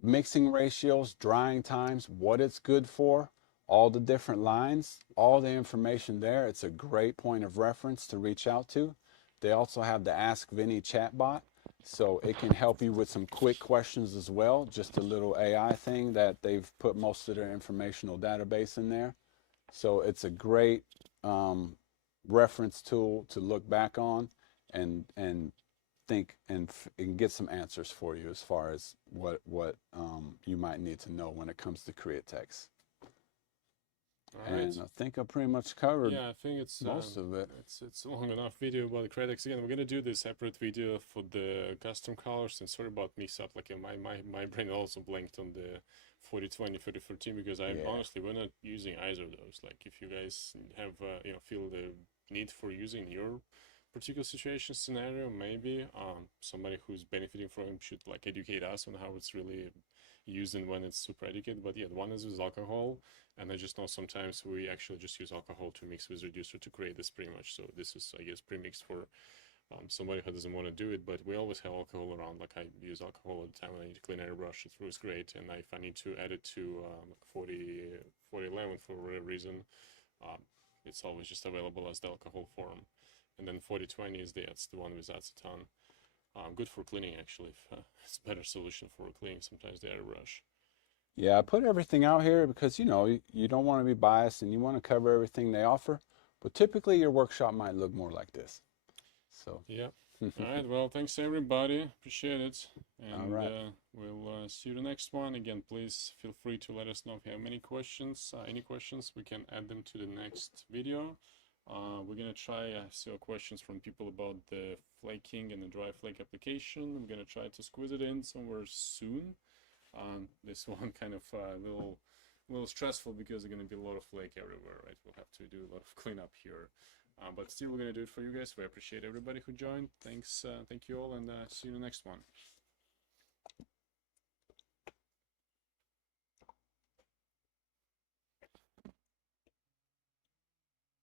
Mixing ratios, drying times, what it's good for, all the different lines, all the information there. It's a great point of reference to reach out to. They also have the Ask Vinny chatbot, so it can help you with some quick questions as well. Just a little AI thing that they've put most of their informational database in there. So it's a great reference tool to look back on and think and get some answers for you as far as what you might need to know when it comes to Createx. All right. And I think I pretty much covered Yeah, I think it's most of it. It's a long enough video about the Createx. Again, we're gonna do this separate video for the custom colors. And sorry about mix up. Like my brain also blanked on the 4020, 4013 because I honestly we're not using either of those. Like if you guys have feel the need for using your particular situation scenario, maybe somebody who's benefiting from it should like educate us on how it's really used and when it's super educated. But yeah, the one is with alcohol, and I just know sometimes we actually just use alcohol to mix with reducer to create this pretty much. So this is, I guess, pre-mixed for somebody who doesn't want to do it, but we always have alcohol around. Like I use alcohol all the time when I need to clean airbrush it through, it's great. And if I need to add it to 4011 for whatever reason, it's always just available as the alcohol form. And then 4020 is that's the one with acetone. Good for cleaning actually. It's a better solution for cleaning sometimes the airbrush. Yeah, I put everything out here because you don't want to be biased and you want to cover everything they offer, but typically your workshop might look more like this. So yeah. All right, well, thanks everybody, appreciate it, and all right. we'll see you the next one. Again, please feel free to let us know if you have any questions, we can add them to the next video. We're gonna try see questions from people about the flaking and the dry flake application. I'm gonna try to squeeze it in somewhere soon. This one kind of a little stressful because there's gonna be a lot of flake everywhere, right? We'll have to do a lot of cleanup here. But still, we're gonna do it for you guys. We appreciate everybody who joined. Thanks, thank you all, and see you in the next one.